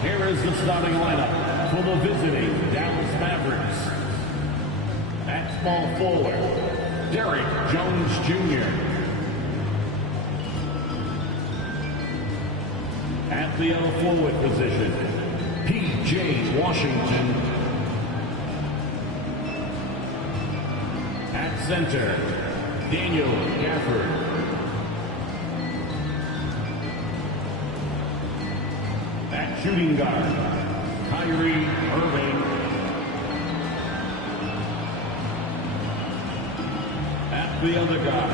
Here is the starting lineup for the visiting Dallas Mavericks. At small forward, Derrick Jones Jr. At the other forward position, P.J. Washington. At center, Daniel Gafford. At shooting guard, Kyrie Irving. At the other guard,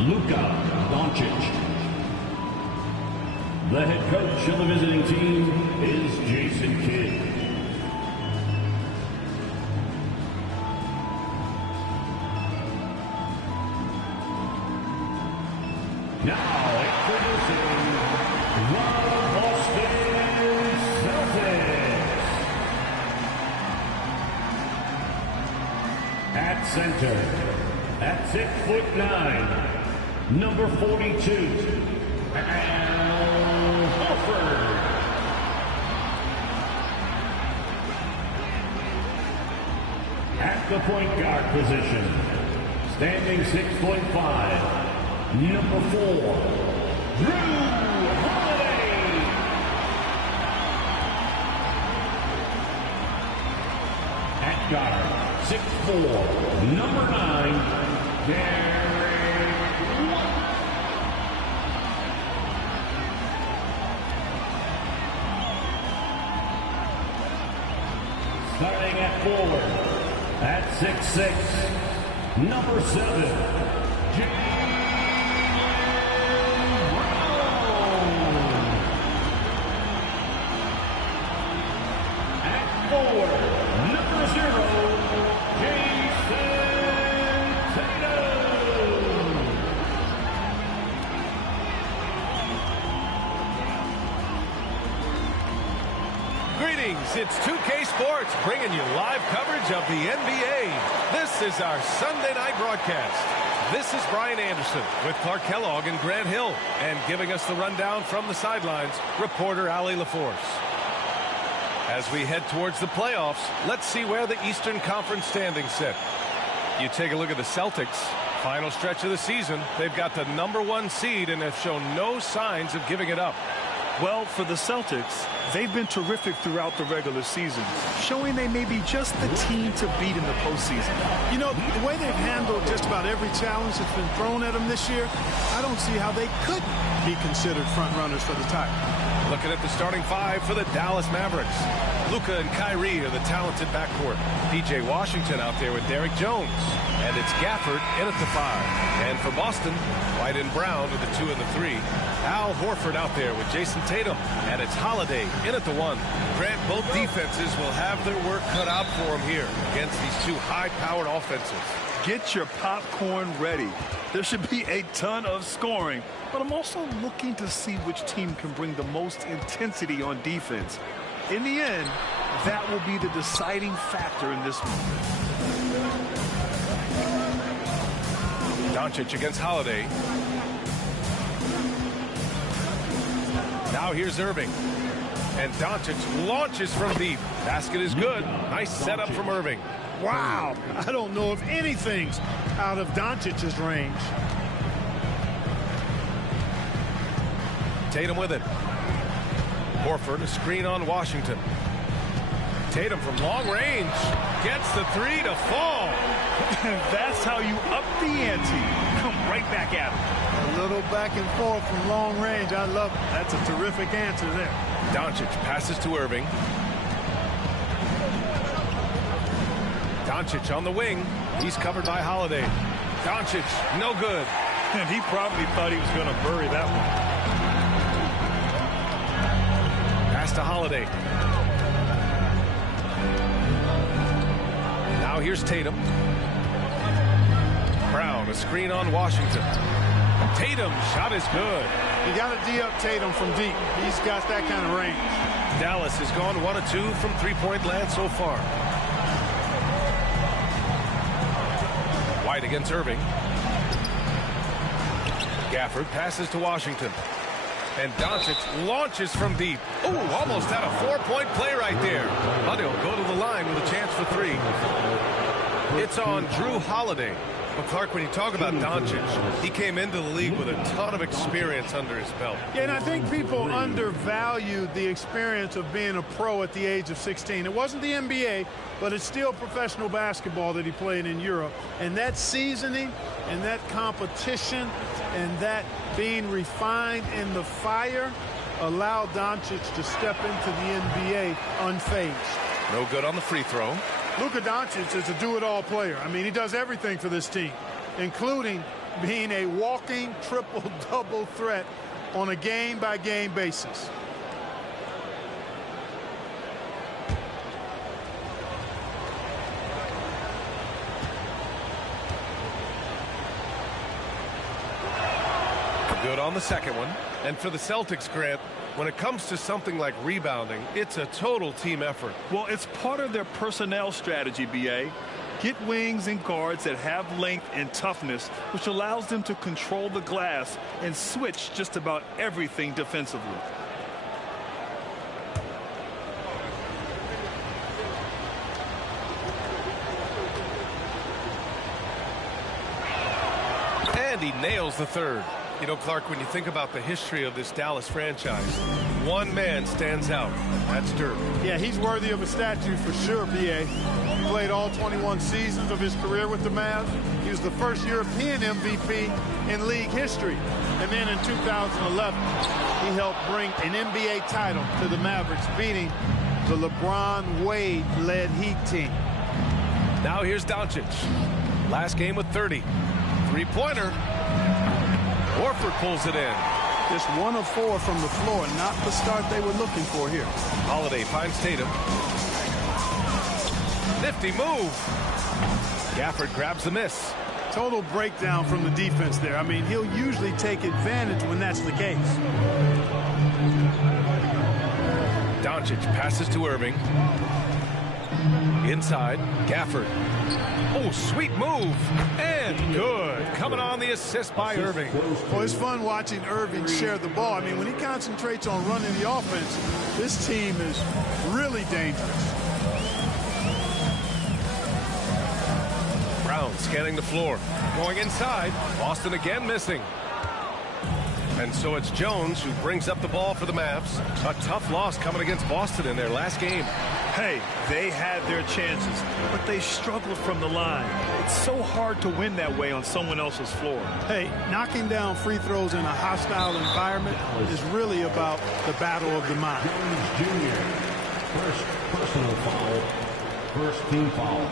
Luka Doncic. The head coach of the visiting team is Jason Kidd. Now introducing the Boston Celtics. At center, at 6'9", number 42, Al Horford. At the point guard position, standing 6'5", number 4, Drew Holiday. At guard, 6'4", number 9, Derrick White. Starting at forward, at 6'6", number 7, forward, number 0, Jason Tatum. Greetings, it's 2K Sports bringing you live coverage of the NBA. This is our Sunday night broadcast. This is Brian Anderson with Clark Kellogg and Grant Hill, and giving us the rundown from the sidelines, reporter Allie LaForce. As we head towards the playoffs, let's see where the Eastern Conference standings sit. You take a look at the Celtics, final stretch of the season. They've got the #1 seed and have shown no signs of giving it up. Well, for the Celtics, they've been terrific throughout the regular season, showing they may be just the team to beat in the postseason. You know, the way they've handled just about every challenge that's been thrown at them this year, I don't see how they could be considered front runners for the title. Looking at the starting five for the Dallas Mavericks. Luka and Kyrie are the talented backcourt. P.J. Washington out there with Derrick Jones. And it's Gafford in at the 5. And for Boston, White and Brown are the 2 and the 3. Al Horford out there with Jason Tatum. And it's Holiday in at the 1. Grant, both defenses will have their work cut out for them here against these two high-powered offenses. Get your popcorn ready. There should be a ton of scoring, but I'm also looking to see which team can bring the most intensity on defense. In the end, that will be the deciding factor in this one. Doncic against Holiday. Now here's Irving. And Doncic launches from deep. Basket is good. Nice setup from Irving. Wow, I don't know if anything's out of Doncic's range. Tatum with it. Horford, a screen on Washington. Tatum from long range gets the 3 to fall. That's how you up the ante. Come right back at him. A little back and forth from long range. I love it. That's a terrific answer there. Doncic passes to Irving. Doncic on the wing. He's covered by Holiday. Doncic, no good. And he probably thought he was going to bury that one. Pass to Holiday. Now here's Tatum. Brown, a screen on Washington. Tatum, shot is good. You got to D up Tatum from deep. He's got that kind of range. Dallas has gone 1 of 2 from three-point land so far. White against Irving. Gafford passes to Washington. And Doncic launches from deep. Ooh, almost had a 4-point play right there. But he'll go to the line with a chance for 3. It's on Drew Holiday. Well, Clark, when you talk about Doncic, he came into the league with a ton of experience under his belt. Yeah, and I think people undervalued the experience of being a pro at the age of 16. It wasn't the NBA, but it's still professional basketball that he played in Europe. And that seasoning and that competition and that being refined in the fire allowed Doncic to step into the NBA unfazed. No good on the free throw. Luka Doncic is a do-it-all player. I mean, he does everything for this team, including being a walking triple-double threat on a game-by-game basis. Good on the second one. And for the Celtics, Grant, when it comes to something like rebounding, it's a total team effort. Well, it's part of their personnel strategy, B.A. Get wings and guards that have length and toughness, which allows them to control the glass and switch just about everything defensively. And he nails the third. You know, Clark, when you think about the history of this Dallas franchise, one man stands out. That's Dirk. Yeah, he's worthy of a statue for sure, B.A. He played all 21 seasons of his career with the Mavs. He was the first European MVP in league history. And then in 2011, he helped bring an NBA title to the Mavericks, beating the LeBron Wade-led Heat team. Now here's Doncic. Last game with 30. Three-pointer. Horford pulls it in. Just 1 of 4 from the floor, not the start they were looking for here. Holiday finds Tatum. Nifty move. Gafford grabs the miss. Total breakdown from the defense there. I mean, he'll usually take advantage when that's the case. Doncic passes to Irving. Inside, Gafford. Oh, sweet move. And good. Coming on the assist by Irving. Well, it's fun watching Irving share the ball. I mean, when he concentrates on running the offense, this team is really dangerous. Brown scanning the floor. Going inside. Boston again missing. And so it's Jones who brings up the ball for the Mavs. A tough loss coming against Boston in their last game. Hey, they had their chances, but they struggled from the line. It's so hard to win that way on someone else's floor. Hey, knocking down free throws in a hostile environment is really about the battle of the mind. Jones Jr. First personal foul. First team foul.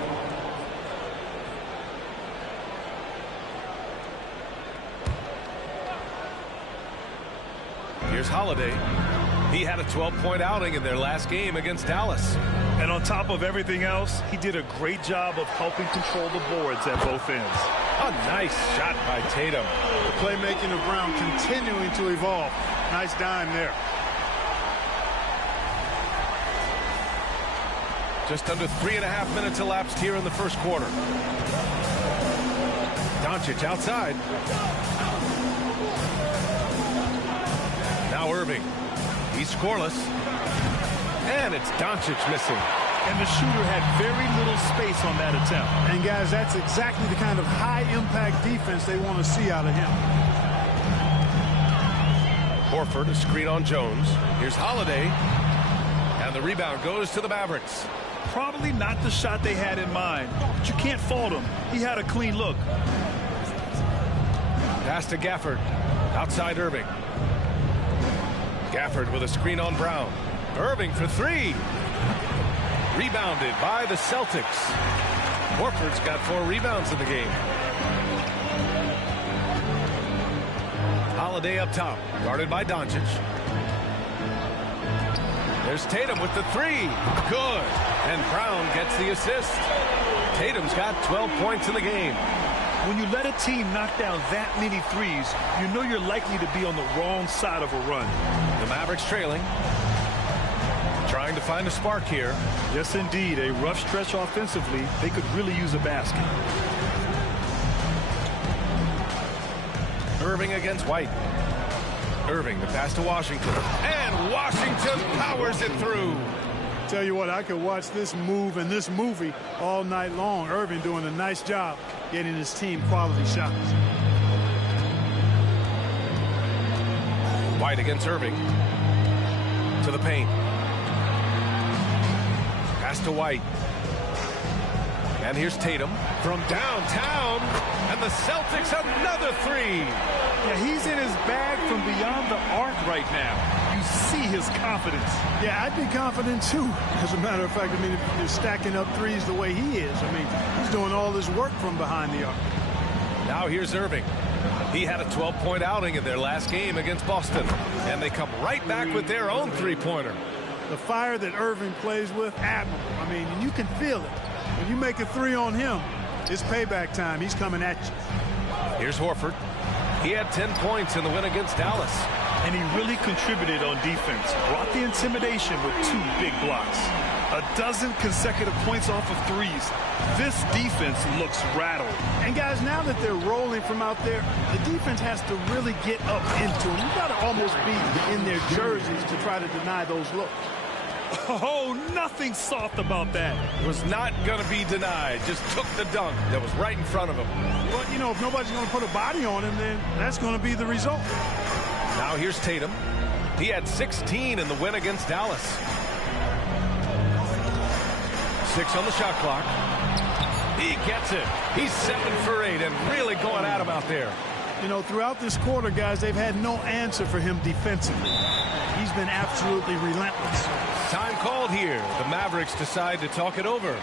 Here's Holiday. He had a 12-point outing in their last game against Dallas. And on top of everything else, he did a great job of helping control the boards at both ends. A nice shot by Tatum. The playmaking of Brown continuing to evolve. Nice dime there. Just under 3.5 minutes elapsed here in the first quarter. Doncic outside. Now Irving. He's scoreless. And it's Doncic missing. And the shooter had very little space on that attempt. And guys, that's exactly the kind of high-impact defense they want to see out of him. Horford, a screen on Jones. Here's Holiday. And the rebound goes to the Mavericks. Probably not the shot they had in mind, but you can't fault him. He had a clean look. Pass to Gafford. Outside Irving. Gafford with a screen on Brown. Irving for 3. Rebounded by the Celtics. Horford's got 4 rebounds in the game. Holiday up top, guarded by Doncic. There's Tatum with the 3. Good. And Brown gets the assist. Tatum's got 12 points in the game. When you let a team knock down that many threes, you know you're likely to be on the wrong side of a run. The Mavericks trailing. Trying to find a spark here. Yes, indeed. A rough stretch offensively. They could really use a basket. Irving against White. Irving, the pass to Washington. And Washington powers it through. Tell you what, I could watch this move and this movie all night long. Irving doing a nice job getting his team quality shots. White against Irving. To the paint. Pass to White. And here's Tatum from downtown. And the Celtics another three. Yeah, he's in his bag from beyond the arc right now. You see his confidence. Yeah, I'd be confident too. As a matter of fact, I mean, if you're stacking up threes the way he is, I mean, he's doing all this work from behind the arc. Now here's Irving. He had a 12-point outing in their last game against Boston. And they come right back with their own three-pointer. The fire that Irving plays with, admirable. I mean, and you can feel it. When you make a three on him, it's payback time. He's coming at you. Here's Horford. He had 10 points in the win against Dallas. And he really contributed on defense. Brought the intimidation with 2 big blocks. A dozen consecutive points off of threes. This defense looks rattled. And guys, now that they're rolling from out there, the defense has to really get up into them. You've got to almost be in their jerseys to try to deny those looks. Oh, nothing soft about that. Was not going to be denied. Just took the dunk that was right in front of him. Well, you know, if nobody's going to put a body on him, then that's going to be the result. Now here's Tatum. He had 16 in the win against Dallas. 6 on the shot clock. He gets it. He's 7 for 8 and really going at him out there. You know, throughout this quarter, guys, they've had no answer for him defensively. He's been absolutely relentless. Time called here. The Mavericks decide to talk it over.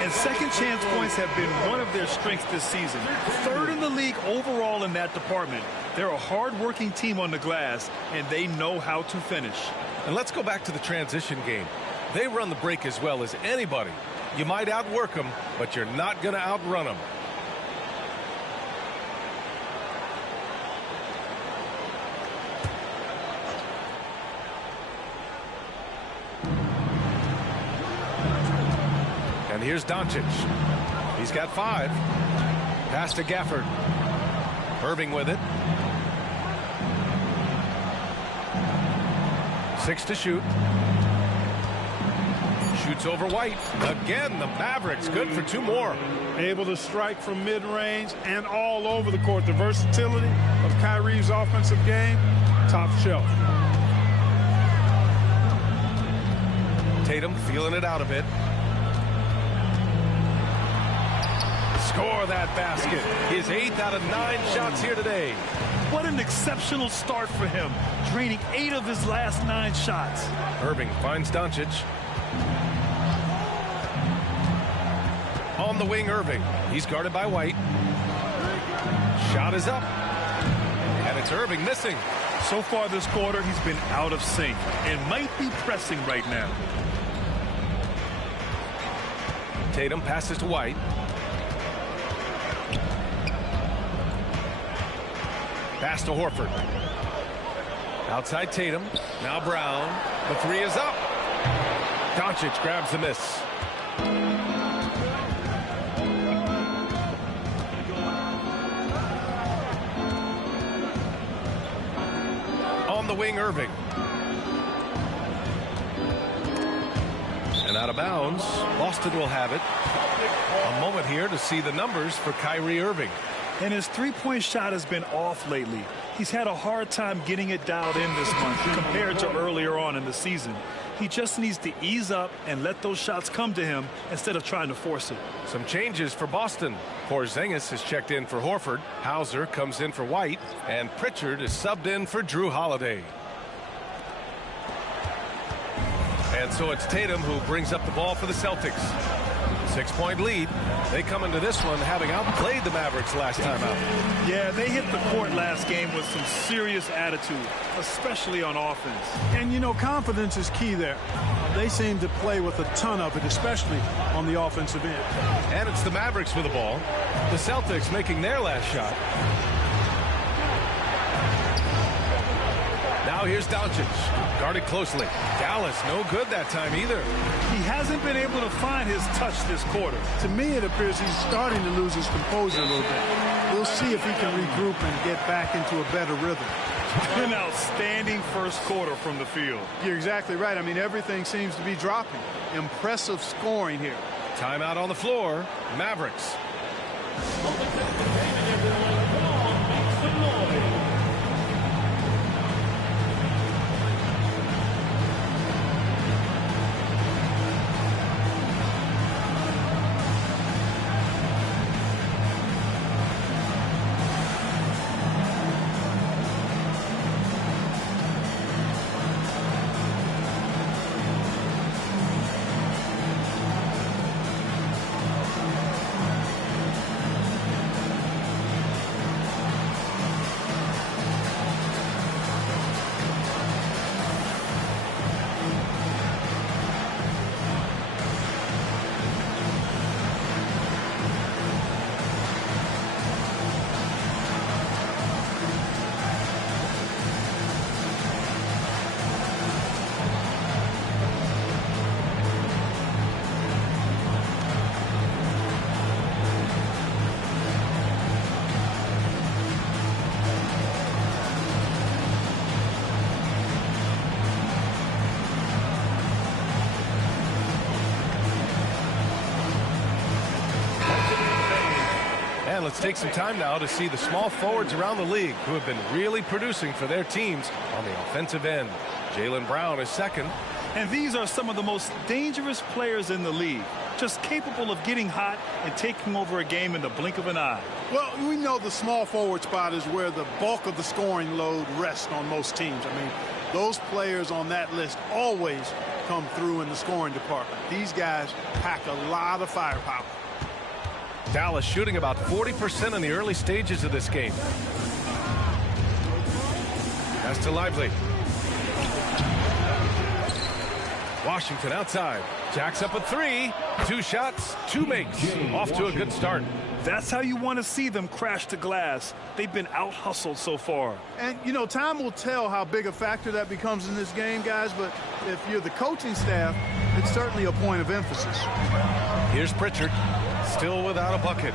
And second chance points have been one of their strengths this season. 3rd in the league overall in that department. They're a hard-working team on the glass, and they know how to finish. And let's go back to the transition game. They run the break as well as anybody. You might outwork them, but you're not going to outrun them. And here's Doncic. He's got 5. Pass to Gafford. Irving with it. 6 to shoot. Shoots over White. Again, the Mavericks good for 2 more. Able to strike from mid-range and all over the court. The versatility of Kyrie's offensive game, top shelf. Tatum feeling it out a bit. Score that basket. His 8th out of 9 shots here today. What an exceptional start for him, draining 8 of his last 9 shots. Irving finds Doncic. On the wing, Irving. He's guarded by White. Shot is up. And it's Irving missing. So far this quarter, he's been out of sync and might be pressing right now. Tatum passes to White. Pass to Horford. Outside Tatum. Now Brown. The 3 is up. Doncic grabs the miss. wing, Irving. And out of bounds. Boston will have it. A moment here to see the numbers for Kyrie Irving. And his three-point shot has been off lately. He's had a hard time getting it dialed in this month compared to earlier on in the season. He just needs to ease up and let those shots come to him instead of trying to force it. Some changes for Boston. Porzingis is checked in for Horford. Hauser comes in for White. And Pritchard is subbed in for Drew Holiday. And so it's Tatum who brings up the ball for the Celtics. 6-point lead. They come into this one having outplayed the Mavericks last time out. Yeah, they hit the court last game with some serious attitude, especially on offense. And, you know, confidence is key there. They seem to play with a ton of it, especially on the offensive end. And it's the Mavericks with the ball. The Celtics making their last shot. Now here's Doncic, guarded closely. Dallas, no good that time either. He hasn't been able to find his touch this quarter. To me, it appears he's starting to lose his composure a little bit. We'll see if he can regroup and get back into a better rhythm. An outstanding first quarter from the field. You're exactly right. I mean, everything seems to be dropping. Impressive scoring here. Timeout on the floor. Mavericks. Let's take some time now to see the small forwards around the league who have been really producing for their teams on the offensive end. Jaylen Brown is second. And these are some of the most dangerous players in the league, just capable of getting hot and taking over a game in the blink of an eye. Well, we know the small forward spot is where the bulk of the scoring load rests on most teams. I mean, those players on that list always come through in the scoring department. These guys pack a lot of firepower. Dallas shooting about 40% in the early stages of this game. Pass to Lively. Washington outside. Jacks up a three. 2 shots, 2 makes. Off to a good start. That's how you want to see them crash the glass. They've been out-hustled so far. And, you know, time will tell how big a factor that becomes in this game, guys, but if you're the coaching staff, it's certainly a point of emphasis. Here's Pritchard, still without a bucket.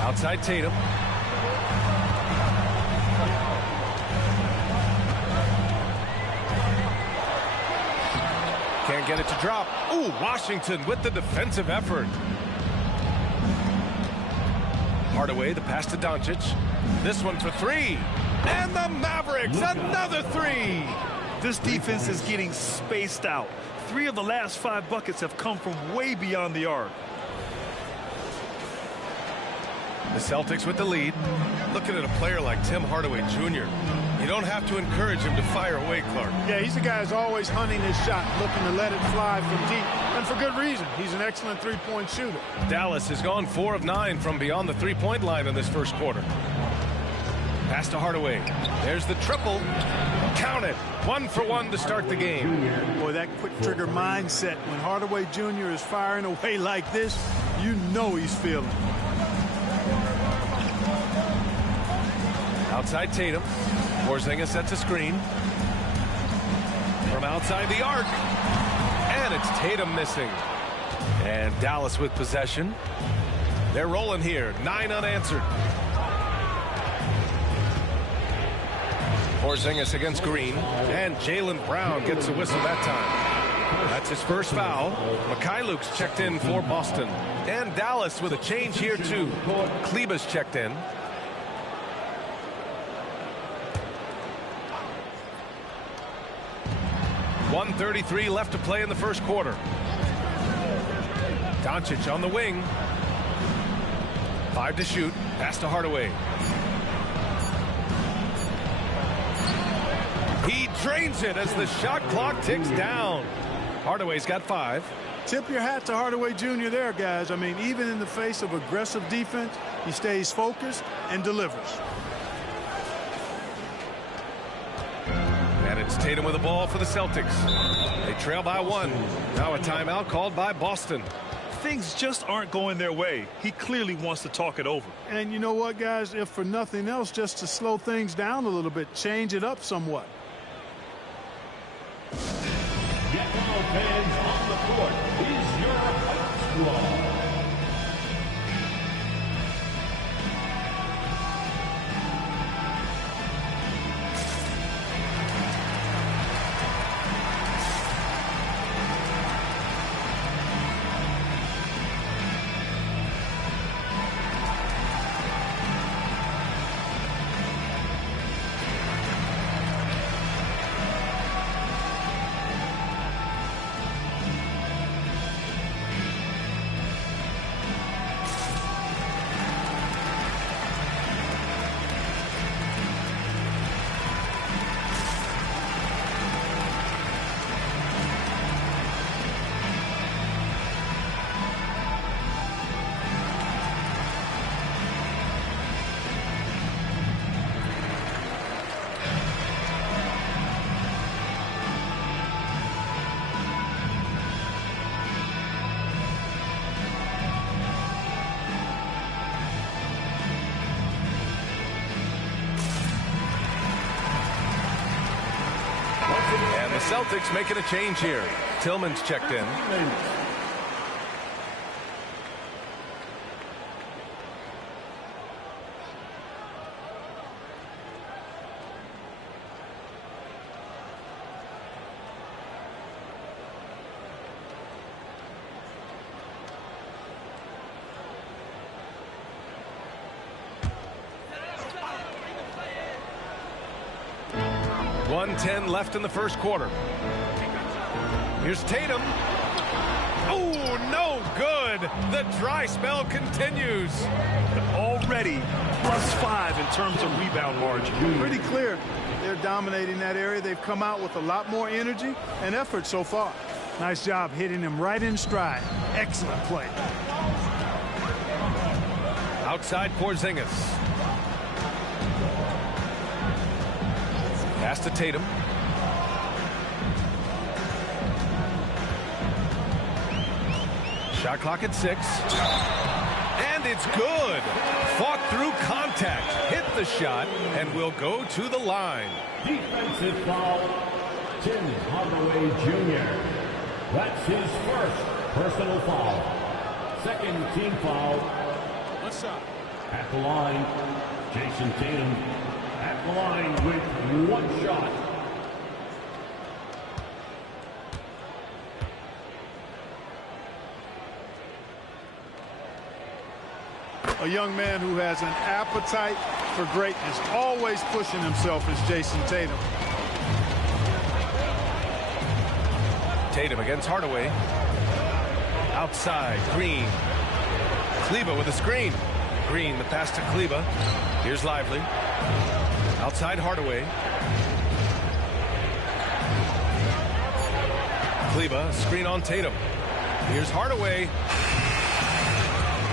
Outside Tatum. Can't get it to drop. Ooh, Washington with the defensive effort. Hardaway, the pass to Doncic. This one for 3. And the Mavericks, another 3. This defense is getting spaced out. 3 of the last 5 buckets have come from way beyond the arc. The Celtics with the lead. Looking at a player like Tim Hardaway Jr. You don't have to encourage him to fire away, Clark. Yeah, he's the guy who's always hunting his shot, looking to let it fly from deep, and for good reason. He's an excellent three-point shooter. Dallas has gone 4 of 9 from beyond the three-point line in this first quarter. Pass to Hardaway. There's the triple. Count it. 1 for 1 to start the game. Boy, that quick trigger mindset. When Hardaway Jr. is firing away like this, you know he's feeling it. Outside Tatum. Porzingis sets a screen. From outside the arc. And it's Tatum missing. And Dallas with possession. They're rolling here. 9 unanswered. Porzingis against Green, and Jaylen Brown gets a whistle that time. That's his first foul. Mikhailuk's checked in for Boston. And Dallas with a change here too. Kleber's checked in. .133 left to play in the first quarter. Doncic on the wing. 5 to shoot. Pass to Hardaway. He drains it as the shot clock ticks down. Hardaway's got 5. Tip your hat to Hardaway Jr. there, guys. I mean, even in the face of aggressive defense, he stays focused and delivers. And it's Tatum with the ball for the Celtics. They trail by 1. Now a timeout called by Boston. Things just aren't going their way. He clearly wants to talk it over. And you know what, guys? If for nothing else, just to slow things down a little bit, change it up somewhat. Get now, fans, on the court is your Fight Squad. And the Celtics making a change here. Tillman's checked in. .110 left in the first quarter. Here's Tatum. Oh, no good. The dry spell continues. Already +5 in terms of rebound margin. Pretty clear they're dominating that area. They've come out with a lot more energy and effort so far. Nice job hitting him right in stride. Excellent play. Outside Porzingis. Pass to Tatum. Shot clock at 6. And it's good. Fought through contact. Hit the shot and will go to the line. Defensive foul, Tim Hardaway Jr. That's his first personal foul. Second team foul. What's up? At the line, Jason Tatum. At the line with 1 shot. A young man who has an appetite for greatness, always pushing himself, is Jason Tatum. Tatum against Hardaway. Outside, Green. Kleber with a screen. Green, the pass to Kleber. Here's Lively. Outside Hardaway. Kleber, screen on Tatum. Here's Hardaway.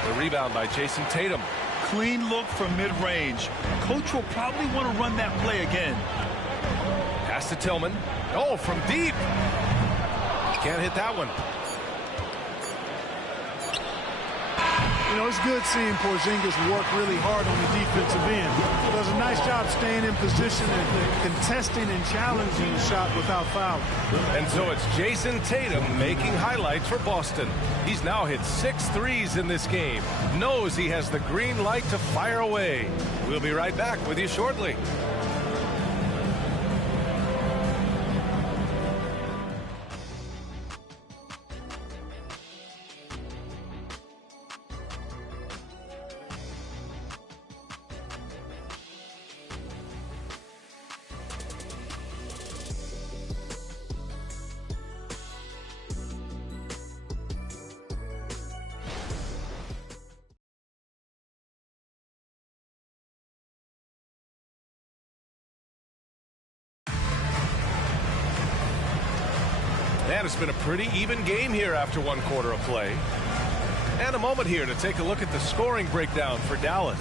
The rebound by Jason Tatum. Clean look from mid-range. Coach will probably want to run that play again. Pass to Tillman. Oh, from deep. Can't hit that one. You know, it's good seeing Porzingis work really hard on the defensive end. He does a nice job staying in position and contesting and challenging the shot without fouling. And so it's Jason Tatum making highlights for Boston. He's now hit 6 threes in this game. Knows he has the green light to fire away. We'll be right back with you shortly. And it's been a pretty even game here after one quarter of play. And a moment here to take a look at the scoring breakdown for Dallas.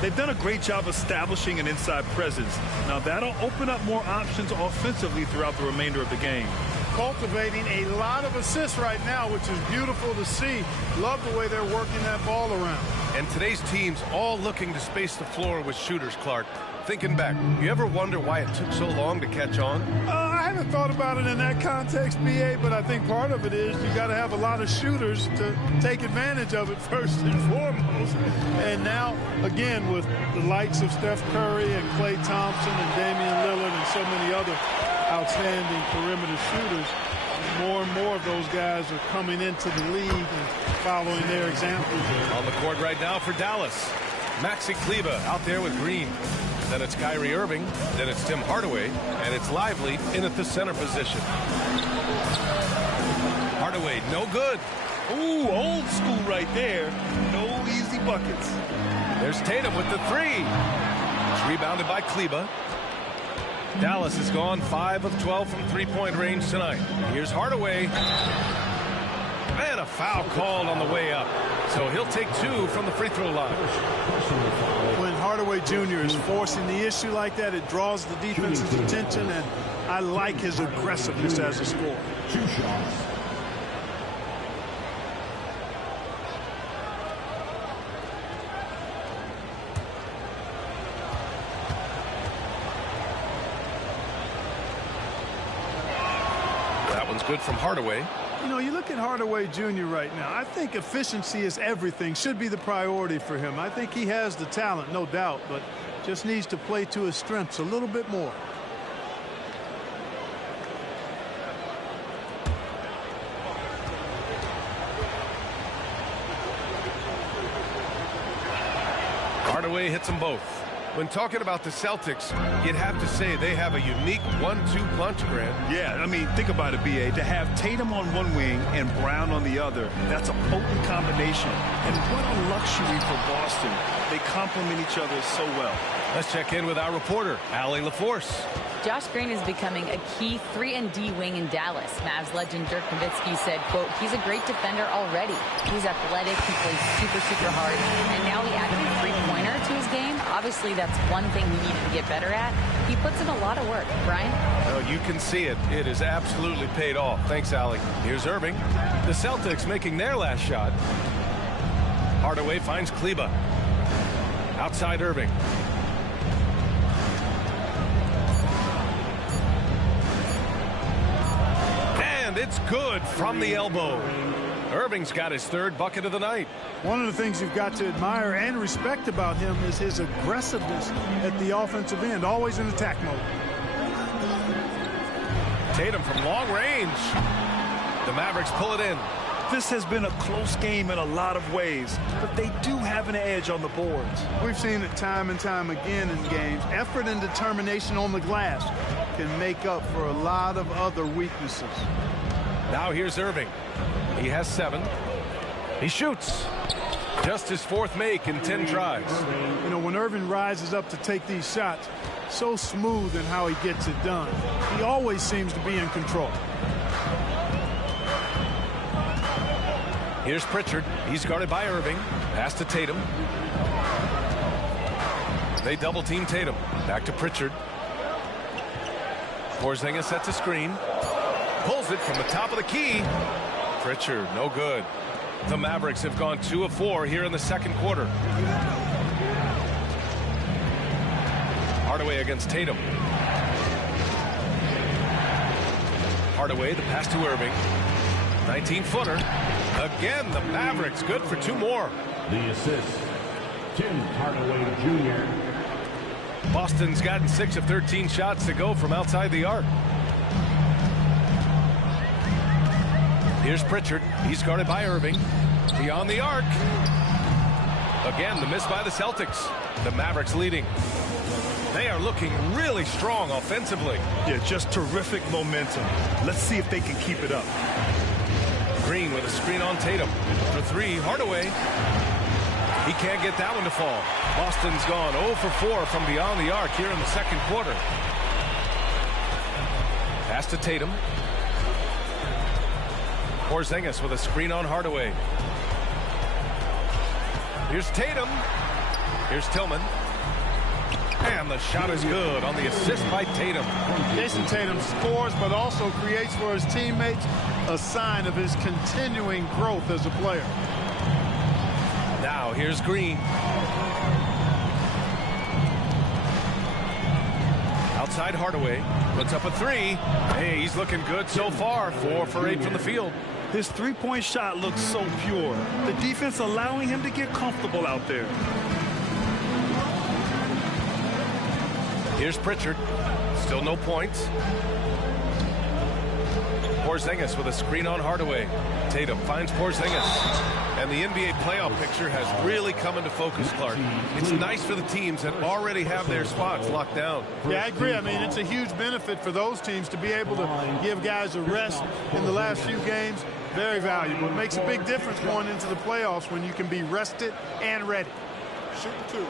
They've done a great job establishing an inside presence. Now that'll open up more options offensively throughout the remainder of the game. Cultivating a lot of assists right now, which is beautiful to see. Love the way they're working that ball around. And today's team's all looking to space the floor with shooters, Clark. Thinking back, you ever wonder why it took so long to catch on? I haven't thought about it in that context, BA, but I think part of it is you got to have a lot of shooters to take advantage of it first and foremost. And now, again, with the likes of Steph Curry and Klay Thompson and Damian Lillard and so many other outstanding perimeter shooters, more and more of those guys are coming into the league and following their examples. On the court right now for Dallas, Maxi Kleber out there with Green. Then it's Kyrie Irving, then it's Tim Hardaway, and it's Lively in at the center position. Hardaway, no good. Ooh, old school right there. No easy buckets. There's Tatum with the three. It's rebounded by Kleber. Dallas has gone 5 of 12 from three-point range tonight. Here's Hardaway. And a foul called on the way up. So he'll take 2 from the free throw line. When Hardaway Jr. is forcing the issue like that, it draws the defense's attention, and I like his aggressiveness as a scorer. 2 shots. That one's good from Hardaway. You know, you look at Hardaway Jr. right now, I think efficiency is everything, should be the priority for him. I think he has the talent, no doubt, but just needs to play to his strengths a little bit more. Hardaway hits them both. When talking about the Celtics, you'd have to say they have a unique 1-2 punch, Grant. Yeah, I mean, think about it, B.A. To have Tatum on one wing and Brown on the other, that's a potent combination. And what a luxury for Boston. They complement each other so well. Let's check in with our reporter, Allie LaForce. Josh Green is becoming a key 3-and-D wing in Dallas. Mavs legend Dirk Nowitzki said, quote, he's a great defender already. He's athletic, he plays super, super hard, and now he added a three-pointer to his game. Obviously, that's one thing he needed to get better at. He puts in a lot of work. Brian? Oh, you can see it. It is absolutely paid off. Thanks, Allie. Here's Irving. The Celtics making their last shot. Hardaway finds Kleber. Outside Irving. And it's good from the elbow. Irving's got his 3rd bucket of the night. One of the things you've got to admire and respect about him is his aggressiveness at the offensive end, always in attack mode. Tatum from long range. The Mavericks pull it in. This has been a close game in a lot of ways, but they do have an edge on the boards. We've seen it time and time again in games. Effort and determination on the glass can make up for a lot of other weaknesses. Now here's Irving. He has 7. He shoots. Just his 4th make in 10 tries. You know, when Irving rises up to take these shots, so smooth in how he gets it done. He always seems to be in control. Here's Pritchard. He's guarded by Irving. Pass to Tatum. They double team Tatum. Back to Pritchard. Porzingis sets a screen. Pulls it from the top of the key. Pritchard, no good. The Mavericks have gone 2 of 4 here in the 2nd quarter. Hardaway against Tatum. Hardaway, the pass to Irving. 19-footer. Again, the Mavericks good for 2 more. The assist, Tim Hardaway Jr. Boston's gotten 6 of 13 shots to go from outside the arc. Here's Pritchard. He's guarded by Irving. Beyond the arc. Again, the miss by the Celtics. The Mavericks leading. They are looking really strong offensively. Yeah, just terrific momentum. Let's see if they can keep it up. Green with a screen on Tatum. For 3, Hardaway. He can't get that one to fall. Boston's gone 0 for 4 from beyond the arc here in the 2nd quarter. Pass to Tatum. Porzingis with a screen on Hardaway. Here's Tatum. Here's Tillman. And the shot is good on the assist by Tatum. Jason Tatum scores, but also creates for his teammates a sign of his continuing growth as a player. Now here's Green. Outside Hardaway. Puts up a three. Hey, he's looking good so far. 4 for 8 from the field. His three-point shot looks so pure. The defense allowing him to get comfortable out there. Here's Pritchard. Still no points. Porzingis with a screen on Hardaway. Tatum finds Porzingis. And the NBA playoff picture has really come into focus, Clark. It's nice for the teams that already have their spots locked down. Yeah, I agree. I mean, it's a huge benefit for those teams to be able to give guys a rest in the last few games. Very valuable. It makes a big difference going into the playoffs when you can be rested and ready. Shoot 2.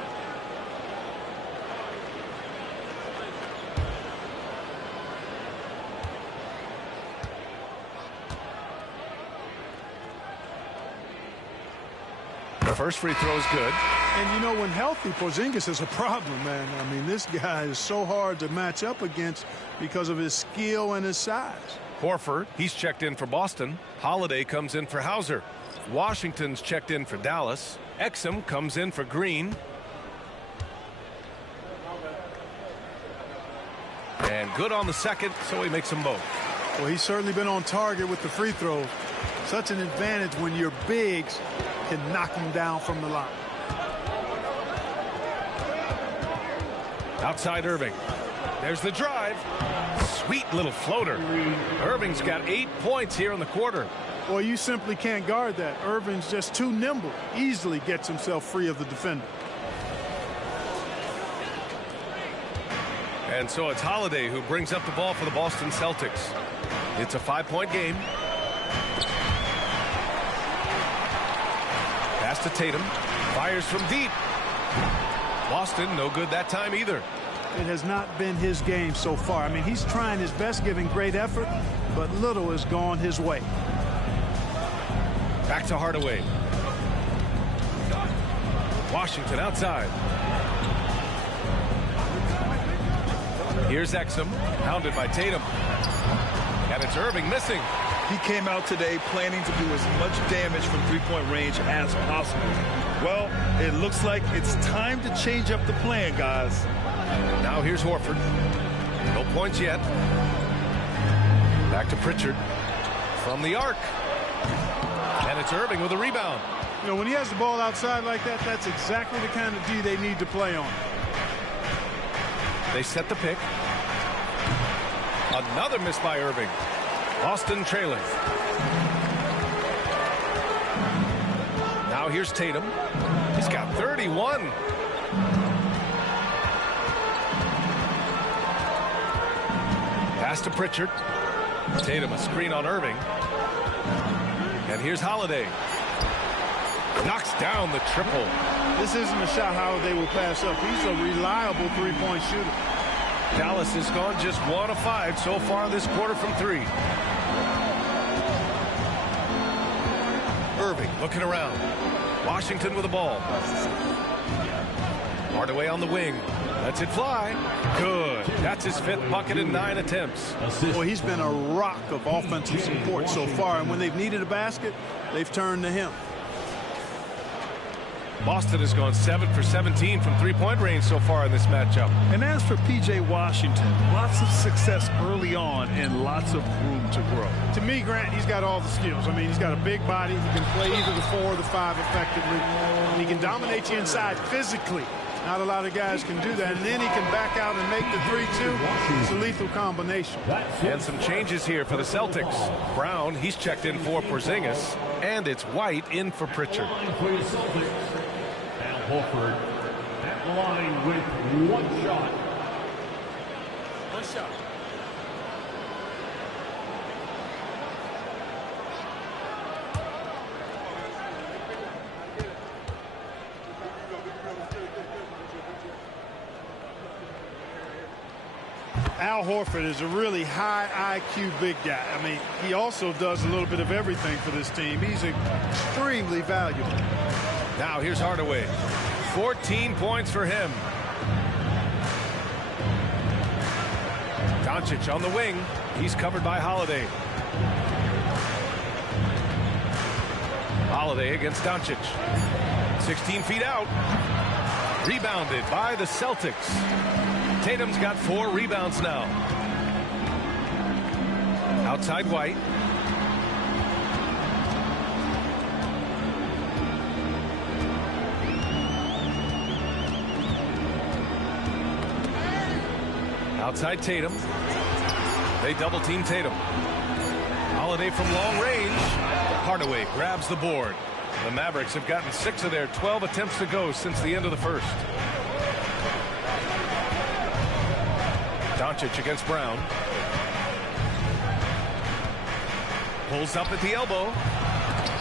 First free throw is good. And, you know, when healthy, Porzingis is a problem, man. I mean, this guy is so hard to match up against because of his skill and his size. Horford, he's checked in for Boston. Holiday comes in for Hauser. Washington's checked in for Dallas. Exum comes in for Green. And good on the second, so he makes them both. Well, he's certainly been on target with the free throws. Such an advantage when your bigs can knock him down from the line. Outside Irving. There's the drive. Sweet little floater. Irving's got 8 points here in the quarter. Well, you simply can't guard that. Irving's just too nimble. Easily gets himself free of the defender. And so it's Holiday who brings up the ball for the Boston Celtics. It's a 5-point game. Pass to Tatum. Fires from deep. Boston, no good that time either. It has not been his game so far. I mean, he's trying his best, giving great effort, but little has gone his way. Back to Hardaway. Washington outside. Here's Exum, hounded by Tatum. And it's Irving missing. He came out today planning to do as much damage from three-point range as possible. Well, it looks like it's time to change up the plan, guys. Now here's Horford. No points yet. Back to Pritchard. From the arc. And it's Irving with a rebound. You know, when he has the ball outside like that, that's exactly the kind of D they need to play on. They set the pick. Another miss by Irving. Boston trailing. Now here's Tatum. He's got 31. Pass to Pritchard. Tatum a screen on Irving. And here's Holiday. Knocks down the triple. This isn't a shot Holiday will pass up. He's a reliable three-point shooter. Dallas has gone just 1 of 5 so far this quarter from 3. Irving looking around. Washington with the ball. Hardaway on the wing. Lets it fly. Good. That's his 5th bucket in 9 attempts. Well, he's been a rock of offensive support so far, and when they've needed a basket, they've turned to him. Boston has gone 7 for 17 from three-point range so far in this matchup. And as for P.J. Washington, lots of success early on and lots of room to grow. To me, Grant, he's got all the skills. I mean, he's got a big body. He can play either the 4 or the 5 effectively. He can dominate you inside physically. Not a lot of guys can do that. And then he can back out and make the 3-2. It's a lethal combination. And some changes here for the Celtics. Brown, he's checked in for Porzingis. And it's White in for Pritchard. Horford at the line with 1 shot. 1 shot. Al Horford is a really high IQ big guy. I mean, he also does a little bit of everything for this team. He's extremely valuable. Now here's Hardaway. 14 points for him. Doncic on the wing. He's covered by Holiday. Holiday against Doncic. 16 feet out. Rebounded by the Celtics. Tatum's got 4 rebounds now. Outside White. Outside Tatum. They double team Tatum. Holiday from long range. Hardaway grabs the board. The Mavericks have gotten 6 of their 12 attempts to go since the end of the first. Doncic against Brown. Pulls up at the elbow.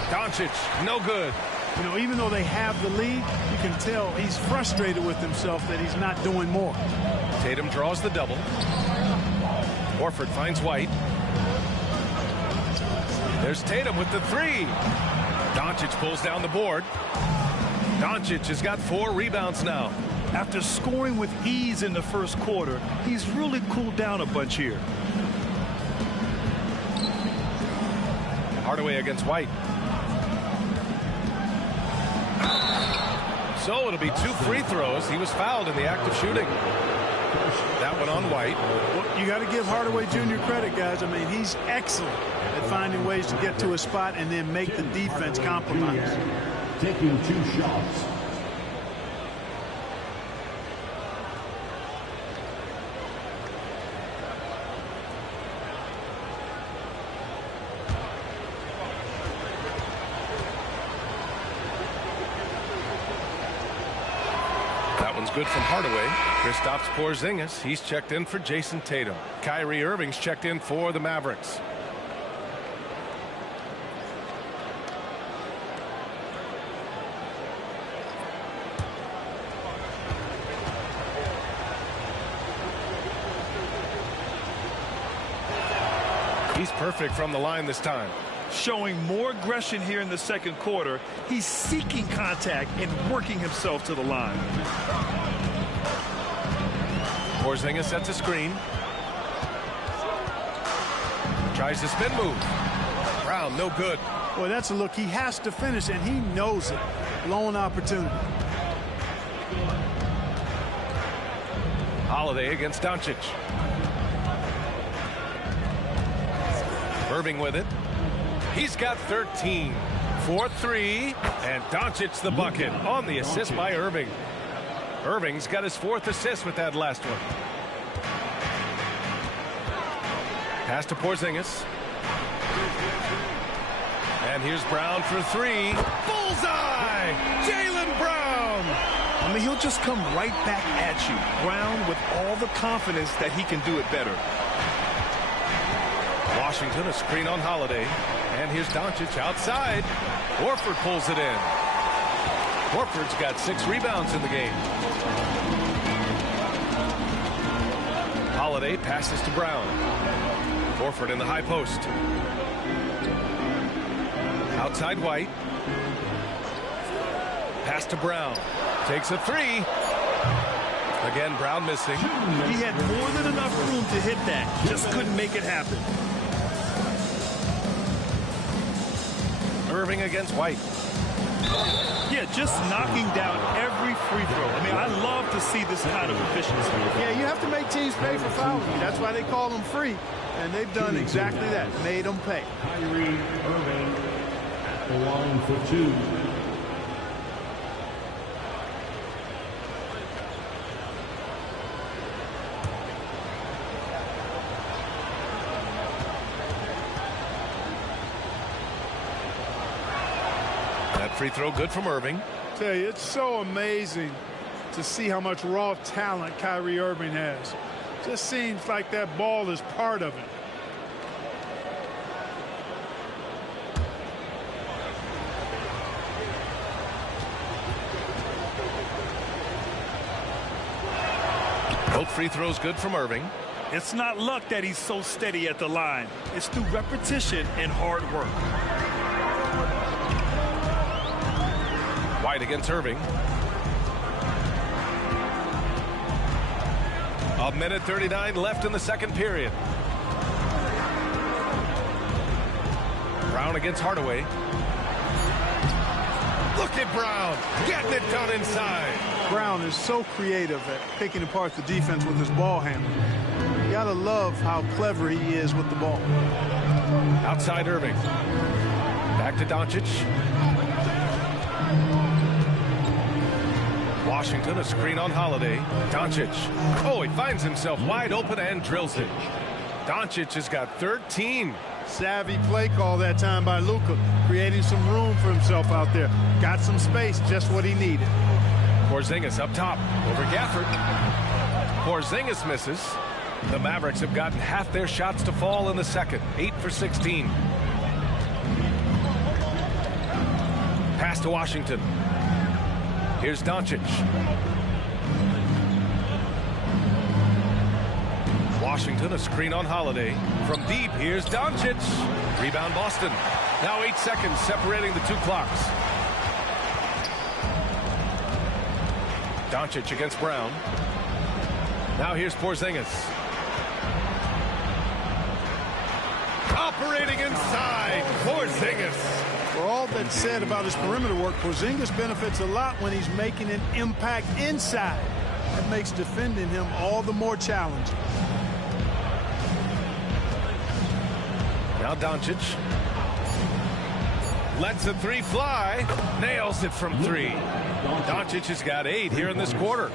Doncic, no good. You know, even though they have the lead, you can tell he's frustrated with himself that he's not doing more. Tatum draws the double. Horford finds White. There's Tatum with the 3. Doncic pulls down the board. Doncic has got 4 rebounds now. After scoring with ease in the first quarter, he's really cooled down a bunch here. Hardaway against White. So it'll be 2 free throws. He was fouled in the act of shooting. That one on White. Well, you got to give Hardaway Jr. credit, guys. I mean, he's excellent at finding ways to get to a spot and then make the defense compromise. Taking 2 shots. Good from Hardaway. Kristaps Porzingis. He's checked in for Jason Tatum. Kyrie Irving's checked in for the Mavericks. He's perfect from the line this time. Showing more aggression here in the second quarter. He's seeking contact and working himself to the line. Porzingis sets a screen. Tries the spin move. Brown, no good. Well, that's a look. He has to finish, and he knows it. Blown opportunity. Holiday against Doncic. Irving with it. He's got 13. 4-3. And Doncic the bucket on the assist by Irving. Irving's got his 4th assist with that last one. Pass to Porzingis. And here's Brown for 3. Bullseye! Jaylen Brown! I mean, he'll just come right back at you. Brown with all the confidence that he can do it better. Washington, a screen on Holiday. And here's Doncic outside. Horford pulls it in. Horford's got 6 rebounds in the game. Holiday passes to Brown. Horford in the high post. Outside White. Pass to Brown. Takes a 3. Again, Brown missing. He had more than enough room to hit that. Just couldn't make it happen. Irving against White. Yeah, just knocking down every free throw. I mean, I love to see this kind of efficiency. Yeah, you have to make teams pay for fouling you. That's why they call them free. And they've done exactly that. Made them pay. Kyrie Irving at the line for 2. Free throw good from Irving. Tell you, it's so amazing to see how much raw talent Kyrie Irving has. Just seems like that ball is part of it. Both free throws good from Irving. It's not luck that he's so steady at the line. It's through repetition and hard work. White against Irving. A minute 39 left in the second period. Brown against Hardaway. Look at Brown getting it done inside. Brown is so creative at picking apart the defense with his ball handling. You gotta love how clever he is with the ball. Outside Irving. Back to Doncic. Washington, a screen on Holiday. Doncic. Oh, he finds himself wide open and drills it. Doncic has got 13. Savvy play call that time by Luka, creating some room for himself out there. Got some space, just what he needed. Porzingis up top over Gafford. Porzingis misses. The Mavericks have gotten half their shots to fall in the second. 8 for 16. Pass to Washington. Here's Doncic. Washington, a screen on Holiday. From deep, here's Doncic. Rebound Boston. Now 8 seconds separating the two clocks. Doncic against Brown. Now here's Porzingis. Operating inside, Porzingis. For all that's said about his perimeter work, Porzingis benefits a lot when he's making an impact inside. That makes defending him all the more challenging. Now Doncic. Lets a three fly. Nails it from 3. Doncic has got 8 here in this quarter.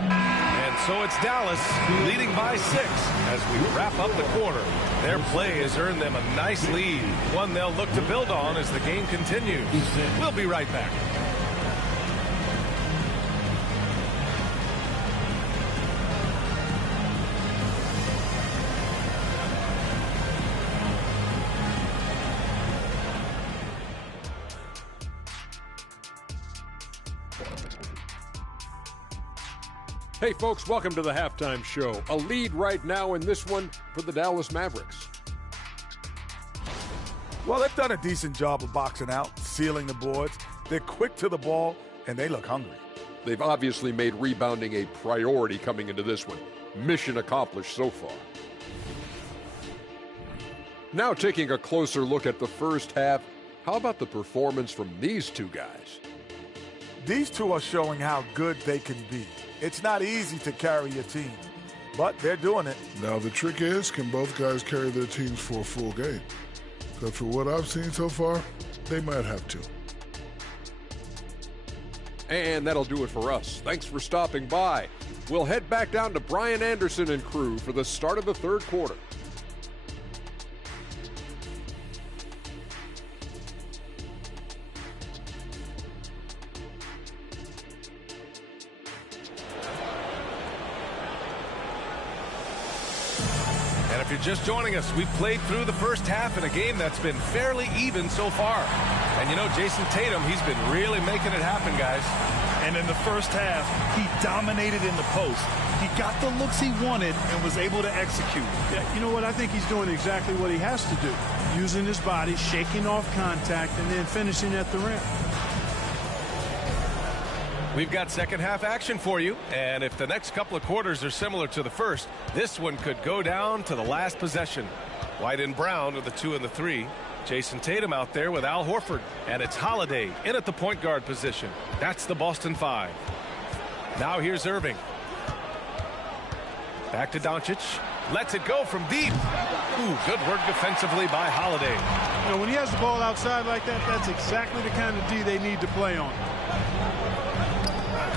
And so it's Dallas leading by 6 as we wrap up the quarter. Their play has earned them a nice lead, one they'll look to build on as the game continues. We'll be right back. Hey folks, welcome to the halftime show. A lead right now in this one for the Dallas Mavericks. Well, they've done a decent job of boxing out, sealing the boards. They're quick to the ball, and they look hungry. They've obviously made rebounding a priority coming into this one. Mission accomplished so far. Now taking a closer look at the first half, how about the performance from these two guys? These two are showing how good they can be. It's not easy to carry your team, but they're doing it. Now the trick is, can both guys carry their teams for a full game? Because for what I've seen so far, they might have to. And that'll do it for us. Thanks for stopping by. We'll head back down to Brian Anderson and crew for the start of the third quarter. If you're just joining us, we've played through the first half in a game that's been fairly even so far. And you know, Jason Tatum, he's been really making it happen, guys. And in the first half, he dominated in the post. He got the looks he wanted and was able to execute. Yeah, you know what? I think he's doing exactly what he has to do. Using his body, shaking off contact, and then finishing at the rim. We've got second half action for you, and if the next couple of quarters are similar to the first, this one could go down to the last possession. White and Brown are the 2 and the 3. Jason Tatum out there with Al Horford, and it's Holiday in at the point guard position. That's the Boston 5. Now here's Irving. Back to Doncic. Lets it go from deep. Ooh, good work defensively by Holiday. You know, when he has the ball outside like that, that's exactly the kind of D they need to play on.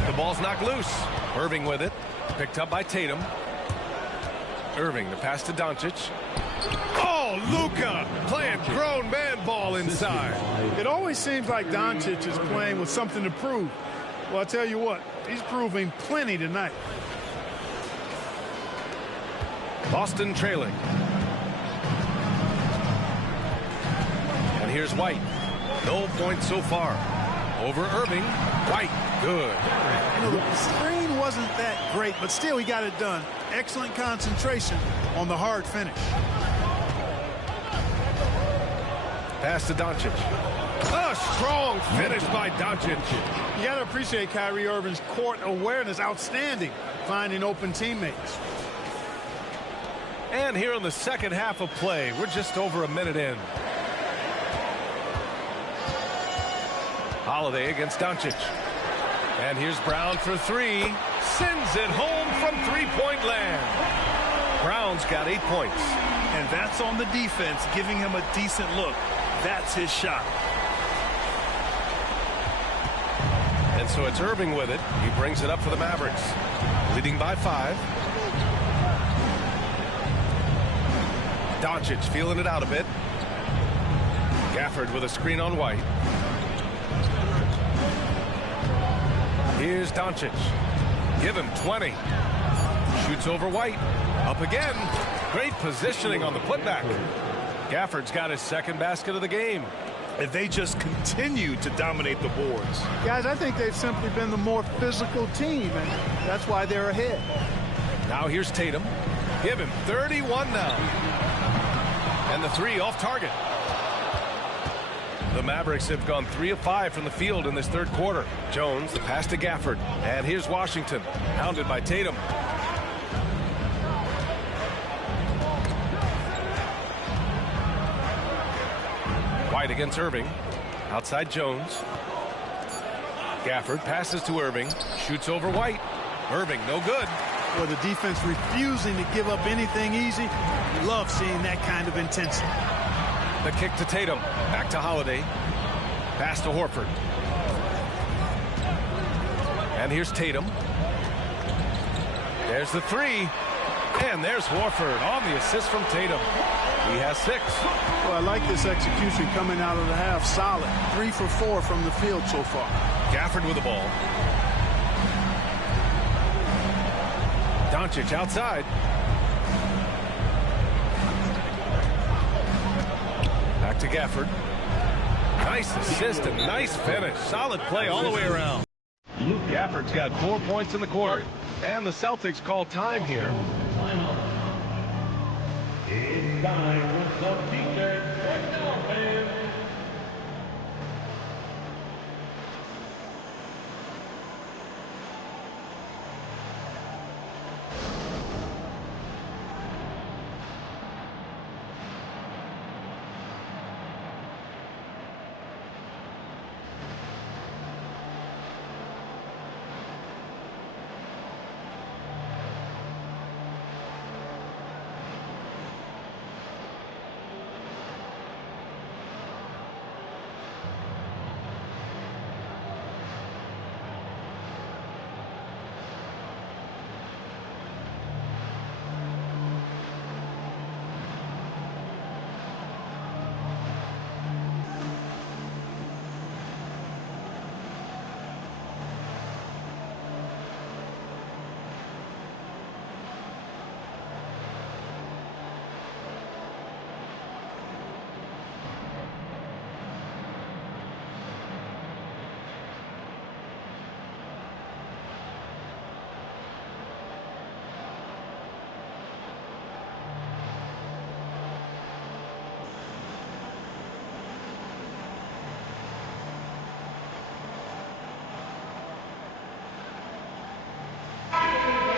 The ball's knocked loose. Irving with it. Picked up by Tatum. Irving, the pass to Doncic. Oh, Luka playing grown man ball inside. It always seems like Doncic is playing with something to prove. Well, I'll tell you what, he's proving plenty tonight. Boston trailing. And here's White. No points so far. Over Irving. White. Good. You know, the screen wasn't that great, but still he got it done. Excellent concentration on the hard finish. Pass to Doncic. A strong finish by Doncic. You got to appreciate Kyrie Irving's court awareness. Outstanding, finding open teammates. And here in the second half of play, we're just over a minute in. Holiday against Doncic. And here's Brown for three. Sends it home from three-point land. Brown's got 8 points. And that's on the defense, giving him a decent look. That's his shot. And so it's Irving with it. He brings it up for the Mavericks. Leading by 5. Doncic feeling it out a bit. Gafford with a screen on White. Here's Doncic. Give him 20. Shoots over White. Up again. Great positioning on the putback. Gafford's got his second basket of the game. And they just continue to dominate the boards. Guys, I think they've simply been the more physical team, and that's why they're ahead. Now here's Tatum. Give him 31 now. And the three off target. The Mavericks have gone 3 of 5 from the field in this third quarter. Jones, the pass to Gafford. And here's Washington, hounded by Tatum. White against Irving. Outside Jones. Gafford passes to Irving. Shoots over White. Irving, no good. Well, the defense refusing to give up anything easy. Love seeing that kind of intensity. The kick to Tatum. Back to Holiday. Pass to Horford. And here's Tatum. There's the three. And there's Horford on the assist from Tatum. He has 6. Well, I like this execution coming out of the half. Solid. 3 for 4 from the field so far. Gafford with the ball. Doncic outside. Back to Gafford. Nice assist and nice finish. Solid play all the way around. Luke Gafford's got 4 points in the quarter. And the Celtics call time here. It's time with some defense. Right now, fans.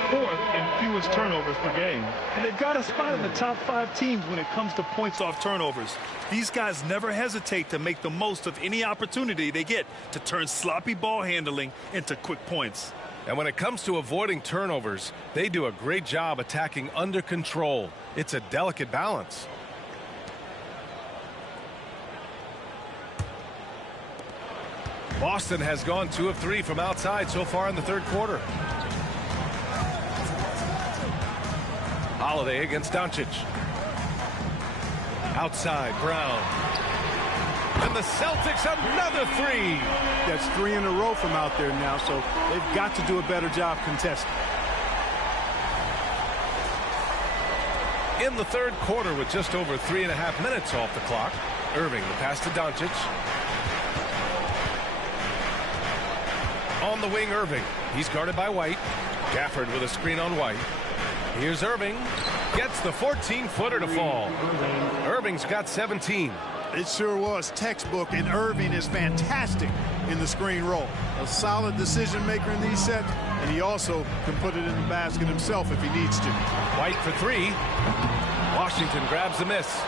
Fourth in fewest turnovers per game. And they've got a spot in the top 5 teams when it comes to points off turnovers. These guys never hesitate to make the most of any opportunity they get to turn sloppy ball handling into quick points. And when it comes to avoiding turnovers, they do a great job attacking under control. It's a delicate balance. Boston has gone 2 of 3 from outside so far in the third quarter. Holiday against Doncic. Outside, Brown. And the Celtics another 3. That's 3 in a row from out there now, so they've got to do a better job contesting. In the third quarter with just over 3.5 minutes off the clock, Irving, the pass to Doncic. On the wing, Irving. He's guarded by White. Gafford with a screen on White. Here's Irving. Gets the 14-footer to fall. Irving's got 17. It sure was textbook, and Irving is fantastic in the screen roll. A solid decision maker in these sets, and he also can put it in the basket himself if he needs to. White for three. Washington grabs the miss.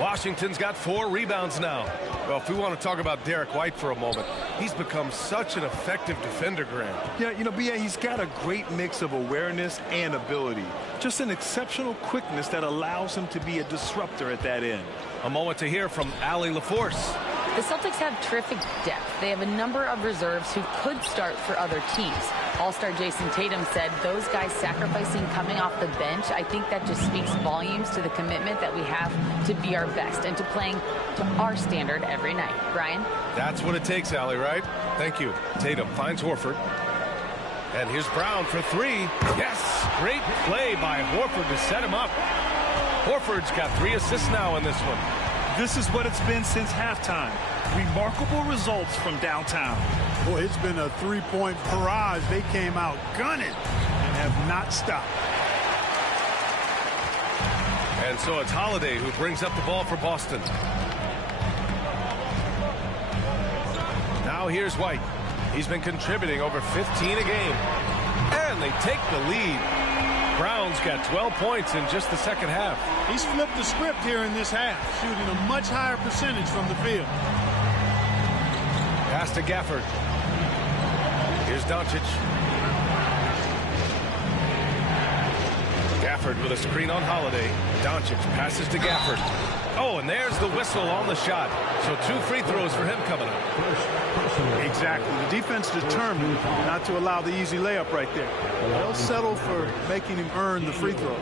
Washington's got 4 rebounds now. Well, if we want to talk about Derek White for a moment, he's become such an effective defender, Grant. Yeah, you know, B.A., he's got a great mix of awareness and ability. Just an exceptional quickness that allows him to be a disruptor at that end. A moment to hear from Allie LaForce. The Celtics have terrific depth. They have a number of reserves who could start for other teams. All-star Jason Tatum said those guys sacrificing coming off the bench, I think that just speaks volumes to the commitment that we have to be our best and to playing to our standard every night. Brian? That's what it takes, Allie, right? Thank you. Tatum finds Horford. And here's Brown for 3. Yes! Great play by Horford to set him up. Horford's got 3 assists now in this one. This is what it's been since halftime. Remarkable results from downtown. Boy, it's been a three-point barrage. They came out gunning and have not stopped. And so it's Holiday who brings up the ball for Boston. Now here's White. He's been contributing over 15 a game. And they take the lead. Brown's got 12 points in just the second half. He's flipped the script here in this half, shooting a much higher percentage from the field. Pass to Gafford. Here's Doncic. Gafford with a screen on Holiday. Doncic passes to Gafford. Oh, and there's the whistle on the shot. So 2 free throws for him coming up. Exactly. The defense determined not to allow the easy layup right there. They'll settle for making him earn the free throw.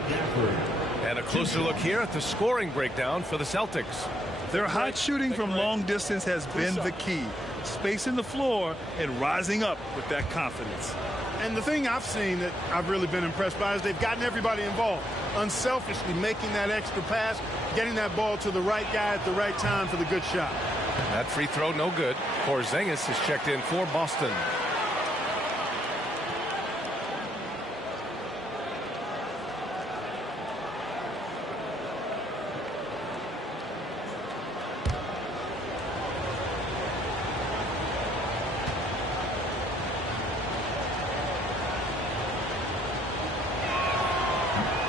And a closer look here at the scoring breakdown for the Celtics. Their hot shooting from long distance has been the key. Spacing the floor and rising up with that confidence. And the thing I've seen that I've really been impressed by is they've gotten everybody involved. Unselfishly making that extra pass, getting that ball to the right guy at the right time for the good shot. That free throw no good. Porzingis is checked in for Boston.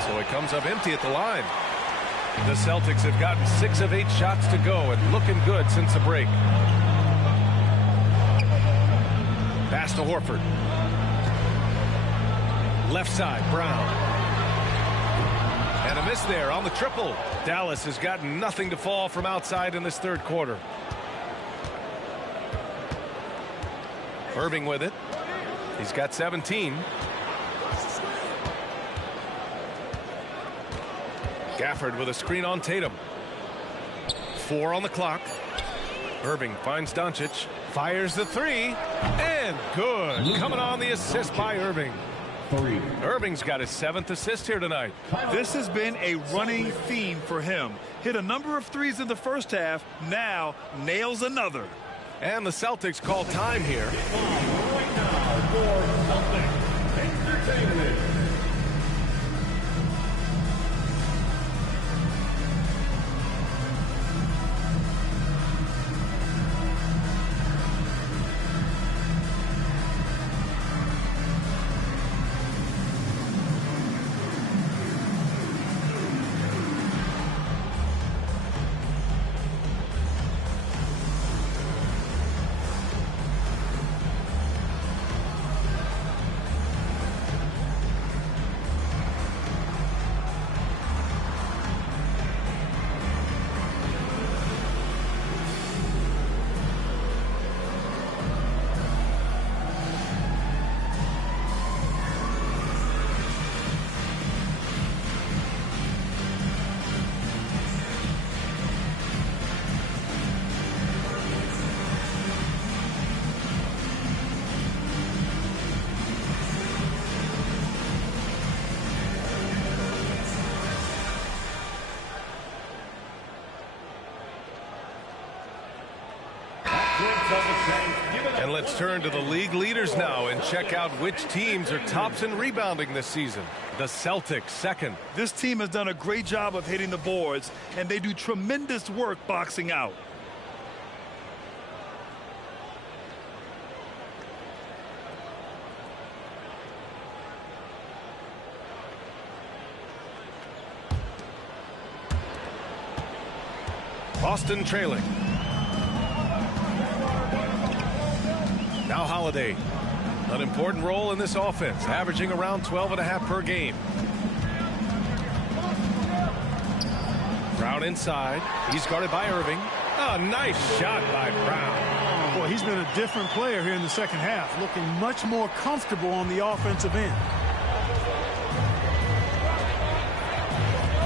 So it comes up empty at the line. The Celtics have gotten 6 of 8 shots to go and looking good since the break. Pass to Horford. Left side, Brown. And a miss there on the triple. Dallas has gotten nothing to fall from outside in this third quarter. Irving with it. He's got 17. Gafford with a screen on Tatum. 4 on the clock. Irving finds Doncic. Fires the 3. And good. Coming on the assist by Irving. Irving's got his 7th assist here tonight. This has been a running theme for him. Hit a number of threes in the first half. Now nails another. And the Celtics call time here. Right now for Celtics Entertainment. And let's turn to the league leaders now and check out which teams are tops in rebounding this season. The Celtics second. This team has done a great job of hitting the boards, and they do tremendous work boxing out. Boston trailing. Now Holiday. An important role in this offense, averaging around 12.5 per game. Brown inside. He's guarded by Irving. A nice shot by Brown. Boy, he's been a different player here in the second half, looking much more comfortable on the offensive end.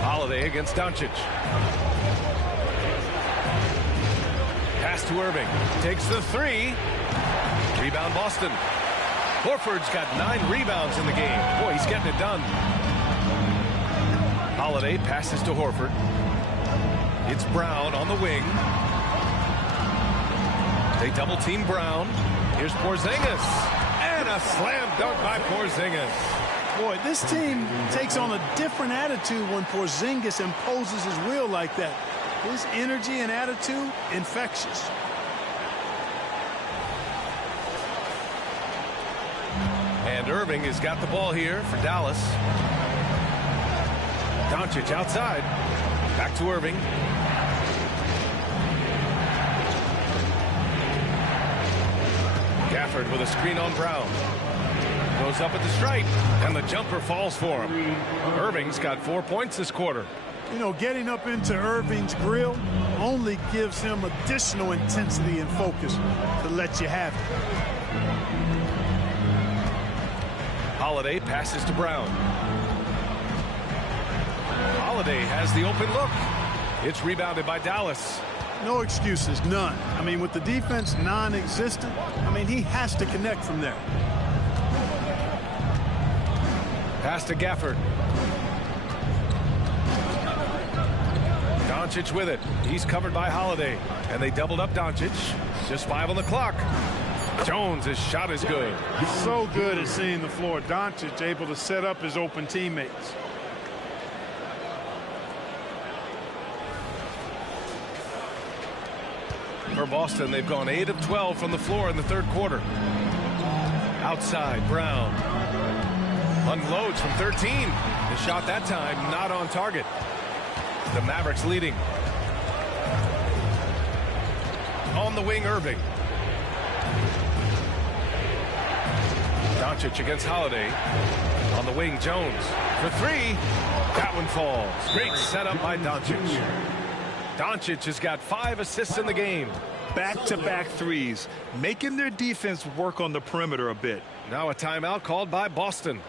Holiday against Doncic. Pass to Irving. Takes the three. Rebound Boston. Horford's got 9 rebounds in the game. Boy, he's getting it done. Holiday passes to Horford. It's Brown on the wing. They double team Brown. Here's Porzingis. And a slam dunk by Porzingis. Boy, this team takes on a different attitude when Porzingis imposes his will like that. His energy and attitude, infectious. And Irving has got the ball here for Dallas. Doncic outside. Back to Irving. Gafford with a screen on Brown. Goes up at the stripe, and the jumper falls for him. Irving's got 4 points this quarter. You know, getting up into Irving's grill only gives him additional intensity and focus to let you have it. Holiday passes to Brown. Holiday has the open look. It's rebounded by Dallas. No excuses, none. I mean, with the defense non-existent, I mean, he has to connect from there. Pass to Gafford. Doncic with it. He's covered by Holiday. And they doubled up Doncic. Just 5 on the clock. Jones' shot is good. So good at seeing the floor. Doncic able to set up his open teammates. For Boston, they've gone 8 of 12 from the floor in the third quarter. Outside, Brown. Unloads from 13. The shot that time not on target. The Mavericks leading. On the wing, Irving. Doncic against Holiday. On the wing, Jones. For 3. That one falls. Great setup by Doncic. Doncic has got 5 assists in the game. Back-to-back threes, making their defense work on the perimeter a bit. Now a timeout called by Boston.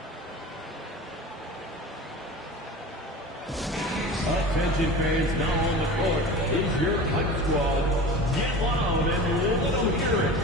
Attention fans, now on the court is your hype squad. Get loud and let them hear it.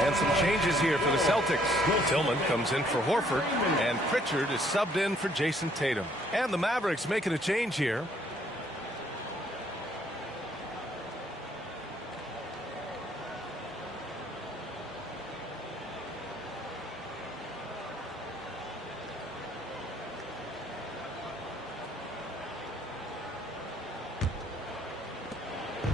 And some changes here for the Celtics. Tillman comes in for Horford, and Pritchard is subbed in for Jason Tatum. And the Mavericks making a change here.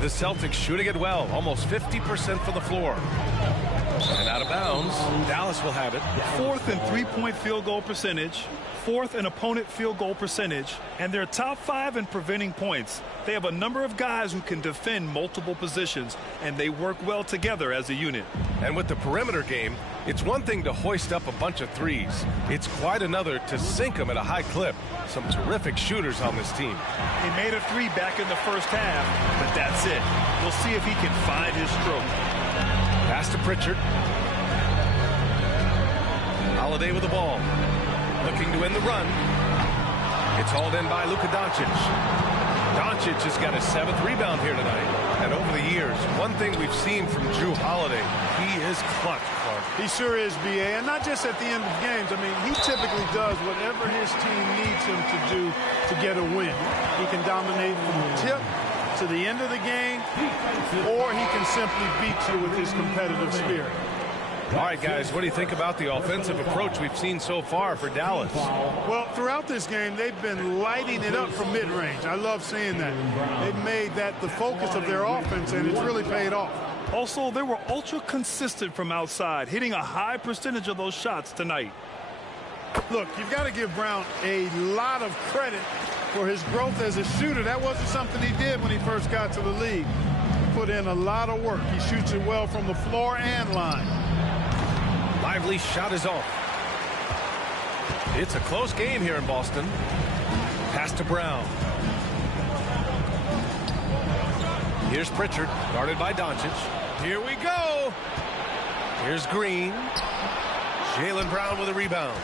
The Celtics shooting it well, almost 50% from the floor. And out of bounds, Dallas will have it. 4th in three-point field goal percentage, 4th in opponent field goal percentage, and they're top 5 in preventing points. They have a number of guys who can defend multiple positions, and they work well together as a unit. And with the perimeter game, it's one thing to hoist up a bunch of threes. It's quite another to sink them at a high clip. Some terrific shooters on this team. He made a 3 back in the first half, but that's it. We'll see if he can find his stroke. Pass to Pritchard. Holiday with the ball. Looking to end the run. It's hauled in by Luka Doncic. Doncic has got his 7th rebound here tonight. And over the years, one thing we've seen from Jrue Holiday, he is clutch, Clark. He sure is, B.A., and not just at the end of games. I mean, he typically does whatever his team needs him to do to get a win. He can dominate from the tip to the end of the game, or he can simply beat you with his competitive spirit. All right, guys, what do you think about the offensive approach we've seen so far for Dallas? Well, throughout this game, they've been lighting it up from mid-range. I love seeing that. They've made that the focus of their offense, and it's really paid off. Also, they were ultra consistent from outside, hitting a high percentage of those shots tonight. Look, you've got to give Brown a lot of credit for his growth as a shooter. That wasn't something he did when he first got to the league. He put in a lot of work. He shoots it well from the floor and line. Lively shot is off. It's a close game here in Boston. Pass to Brown. Here's Pritchard, guarded by Doncic. Here we go. Here's Green. Jaylen Brown with a rebound.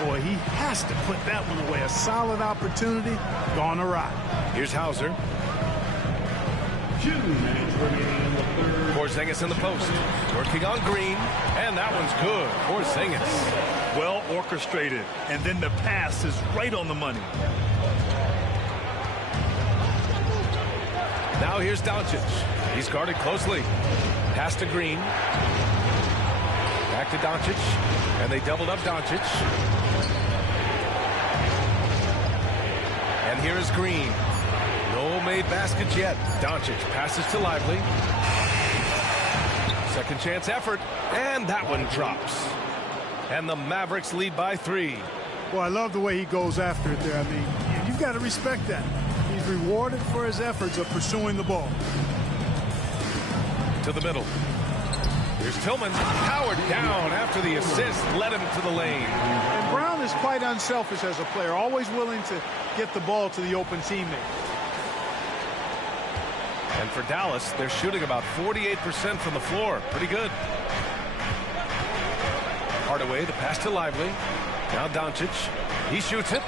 Boy, he has to put that one away. A solid opportunity, gone awry. Here's Hauser. 2 minutes remaining in the third. Porzingis in the post. Working on Green. And that one's good. Porzingis. Well orchestrated. And then the pass is right on the money. Now here's Doncic. He's guarded closely. Pass to Green. Back to Doncic. And they doubled up Doncic. And here is Green. No made baskets yet. Doncic passes to Lively. Second chance effort. And that one drops. And the Mavericks lead by 3. Well, I love the way he goes after it there. I mean, you've got to respect that. He's rewarded for his efforts of pursuing the ball. To the middle. Here's Tillman. Powered down after the assist. Led him to the lane. And Brown is quite unselfish as a player. Always willing to get the ball to the open teammate. And for Dallas, they're shooting about 48% from the floor. Pretty good. Hardaway, the pass to Lively. Now Doncic. He shoots it.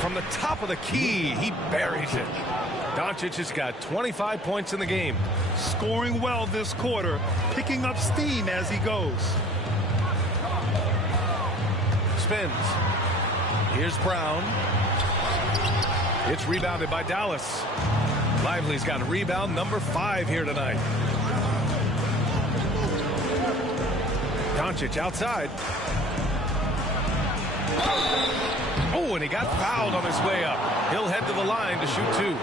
From the top of the key, he buries it. Doncic has got 25 points in the game. Scoring well this quarter, picking up steam as he goes. Spins. Here's Brown. It's rebounded by Dallas. Lively's got rebound number 5 here tonight. Doncic outside. Oh, and he got fouled on his way up. He'll head to the line to shoot 2.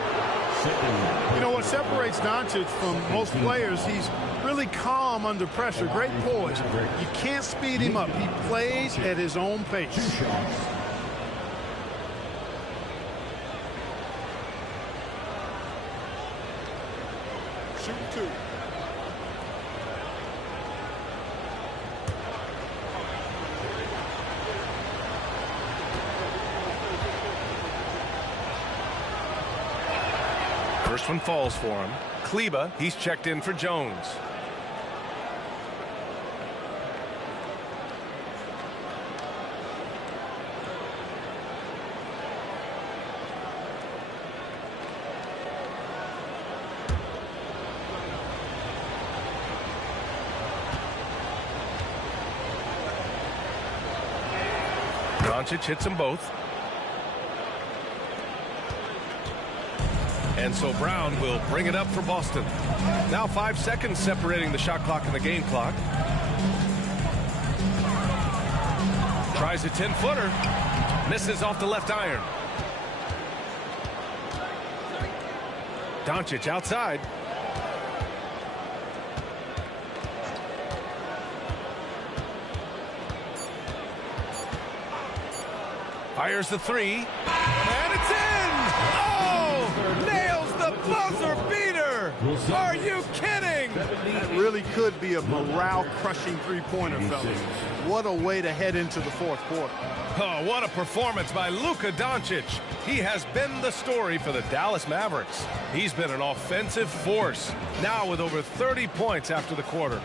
You know what separates Doncic from most players? He's really calm under pressure. Great poise. You can't speed him up. He plays at his own pace. Shoot 2. First one falls for him. Kleba, he's checked in for Jones. Doncic hits them both. And so Brown will bring it up for Boston. Now 5 seconds separating the shot clock and the game clock. Tries a 10-footer. Misses off the left iron. Doncic outside. Fires the three, and it's in! Oh! Nails the buzzer beater! Are you kidding? That really could be a morale-crushing three-pointer, fellas. What a way to head into the fourth quarter. Oh, what a performance by Luka Doncic. He has been the story for the Dallas Mavericks. He's been an offensive force, now with over 30 points after the quarter.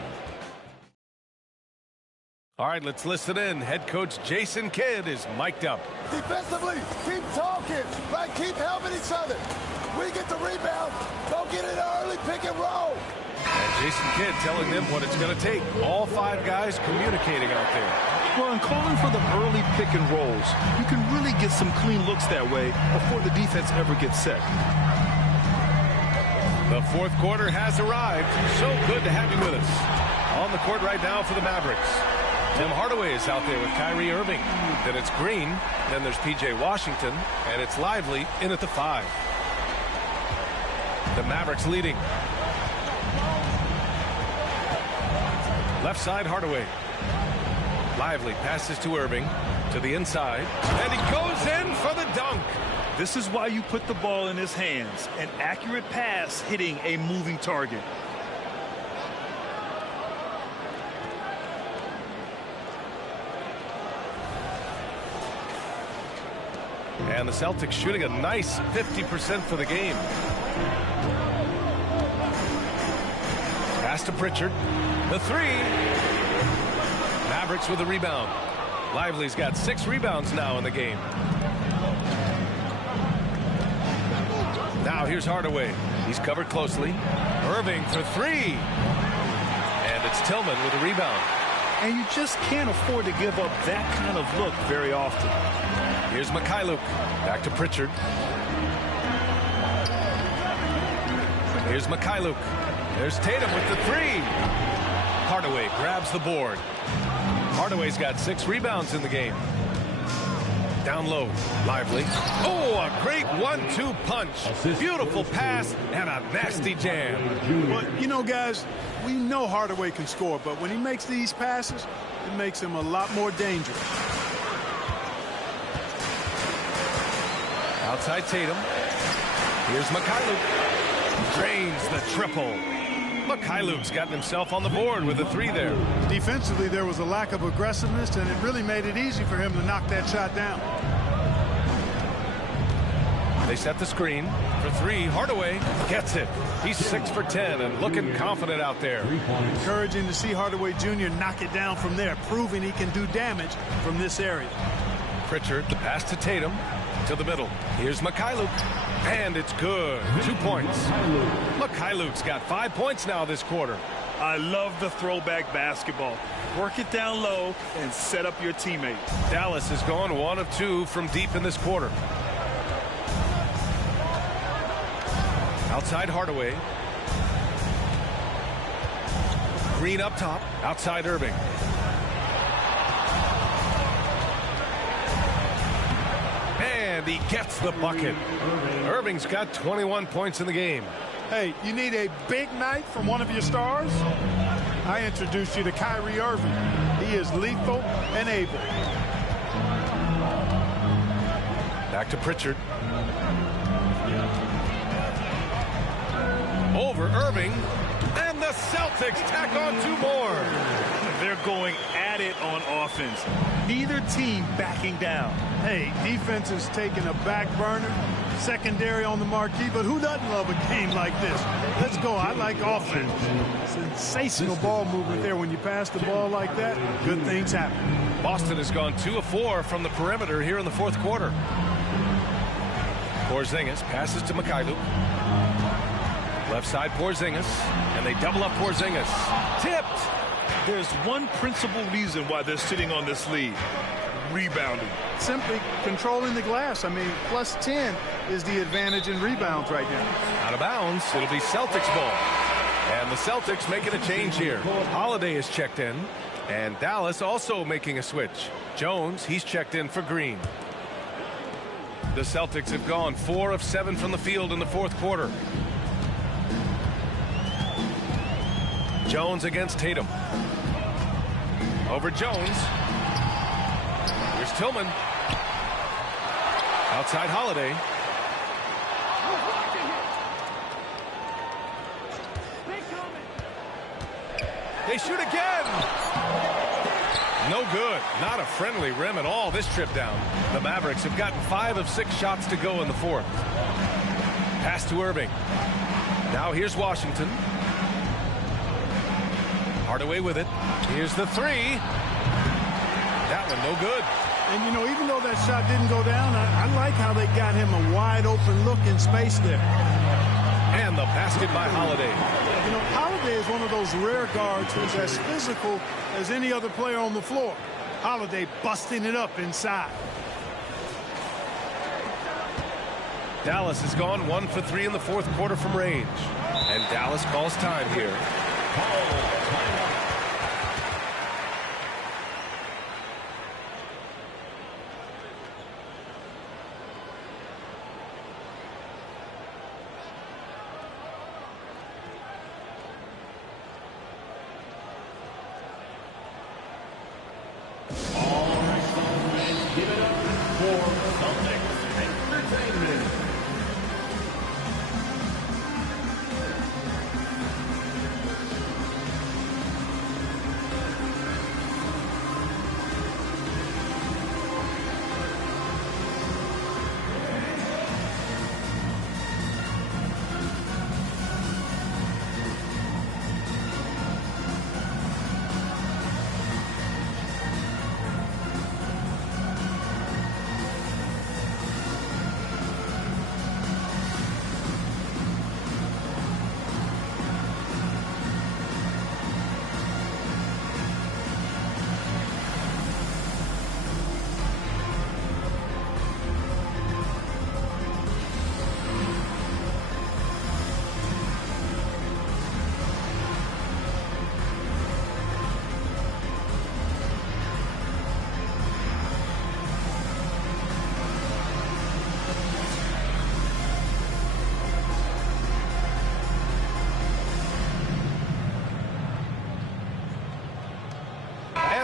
All right, let's listen in. Head coach Jason Kidd is mic'd up. Defensively, keep talking, right? Keep helping each other. We get the rebound, don't get in early, pick and roll. And Jason Kidd telling them what it's going to take. All 5 guys communicating out there. Well, in calling for the early pick and rolls, you can really get some clean looks that way before the defense ever gets set. The fourth quarter has arrived. So good to have you with us. On the court right now for the Mavericks. Tim Hardaway is out there with Kyrie Irving. Then it's Green. Then there's P.J. Washington. And it's Lively in at the 5. The Mavericks leading. Left side, Hardaway. Lively passes to Irving. To the inside. And he goes in for the dunk. This is why you put the ball in his hands. An accurate pass hitting a moving target. And the Celtics shooting a nice 50% for the game. Pass to Pritchard. The 3. Mavericks with a rebound. Lively's got 6 rebounds now in the game. Now here's Hardaway. He's covered closely. Irving for 3. And it's Tillman with a rebound. And you just can't afford to give up that kind of look very often. Here's Mikhailuk. Back to Pritchard. Here's Mikhailuk. There's Tatum with the 3. Hardaway grabs the board. Hardaway's got 6 rebounds in the game. Down low. Lively. Oh, a great 1-2 punch. Beautiful pass and a nasty jam. Well, you know, guys, we know Hardaway can score, but when he makes these passes, it makes him a lot more dangerous. Outside Tatum. Here's Mikhailuk. Drains the triple. Mikhailuk's gotten himself on the board with a 3 there. Defensively, there was a lack of aggressiveness, and it really made it easy for him to knock that shot down. They set the screen for 3. Hardaway gets it. He's 6 for 10 and looking confident out there. Encouraging to see Hardaway Jr. knock it down from there, proving he can do damage from this area. Pritchard, the pass to Tatum, to the middle. Here's Mikhailuk, and it's good. 2 points. Mikhailuk's got 5 points now this quarter. I love the throwback basketball. Work it down low and set up your teammate. Dallas has gone 1 of 2 from deep in this quarter. Outside Hardaway. Green up top. Outside Irving. And he gets the bucket. Irving's got 21 points in the game. Hey, you need a big night from one of your stars? I introduced you to Kyrie Irving. He is lethal and able. Back to Pritchard. Over Irving. And the Celtics tack on 2 more. They're going at it on offense. Neither team backing down. Hey, defense is taking a back burner. Secondary on the marquee, but who doesn't love a game like this? Let's go. I like offense. Sensational ball movement there. When you pass the ball like that, good things happen. Boston has gone 2 of 4 from the perimeter here in the fourth quarter. Porzingis passes to Mikhailuk. Left side Porzingis, and they double up Porzingis. Tipped. There's one principal reason why they're sitting on this lead. Rebounding. Simply controlling the glass. I mean, plus 10 is the advantage in rebounds right now. Out of bounds. It'll be Celtics ball. And the Celtics making a change here. Holiday is checked in. And Dallas also making a switch. Jones, he's checked in for Green. The Celtics have gone 4 of 7 from the field in the fourth quarter. Jones against Tatum. Over Jones. Here's Tillman. Outside Holiday. They shoot again. No good. Not a friendly rim at all this trip down. The Mavericks have gotten 5 of 6 shots to go in the fourth. Pass to Irving. Now here's Washington. Hardaway with it. Here's the three. That one no good. And, you know, even though that shot didn't go down, I like how they got him a wide open look in space there. And the basket by Holiday. You know, Holiday is one of those rare guards who's as physical as any other player on the floor. Holiday busting it up inside. Dallas has gone 1 for 3 in the fourth quarter from range. And Dallas calls time here. Give it up for Celtics Entertainment.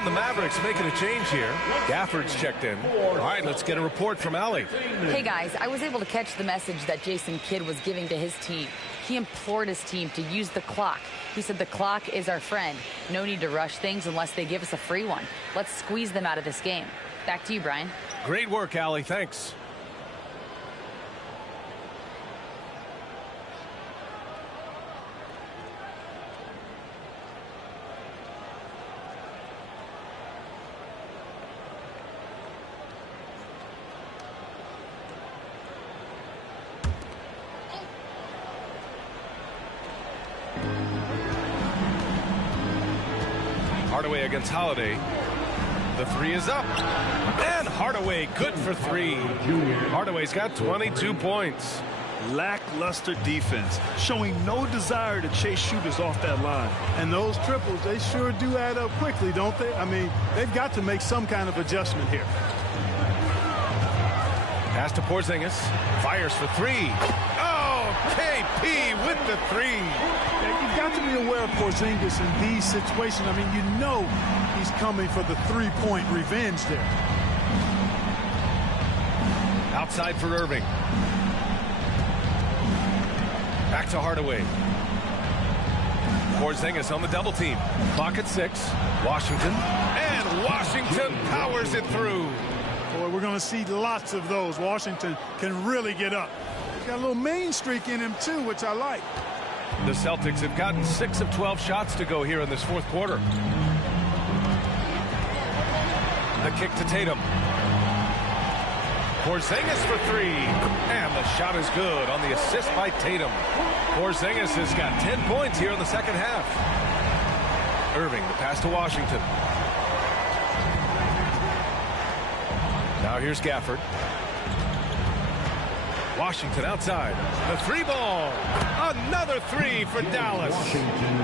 The Mavericks making a change here. Gafford's checked in. All right, let's get a report from Allie. Hey, guys, I was able to catch the message that Jason Kidd was giving to his team. He implored his team to use the clock. He said the clock is our friend. No need to rush things unless they give us a free one. Let's squeeze them out of this game. Back to you, Brian. Great work, Allie. Thanks. Hardaway against Holiday. The three is up. And Hardaway good for 3. Hardaway's got 22 points. Lackluster defense, showing no desire to chase shooters off that line. And those triples, they sure do add up quickly, don't they? I mean, they've got to make some kind of adjustment here. Pass to Porzingis. Fires for 3. Oh, KP with the 3. You've got to be aware of Porzingis in these situations. I mean, you know he's coming for the three-point revenge there. Outside for Irving. Back to Hardaway. Porzingis on the double team. Clock at 6. Washington. And Washington powers it through. Boy, we're going to see lots of those. Washington can really get up. He's got a little main streak in him, too, which I like. The Celtics have gotten 6 of 12 shots to go here in this fourth quarter. The kick to Tatum. Porzingis for 3. And the shot is good on the assist by Tatum. Porzingis has got 10 points here in the second half. Irving, the pass to Washington. Now here's Gafford. Washington outside. The 3 ball. Another 3 for Dallas.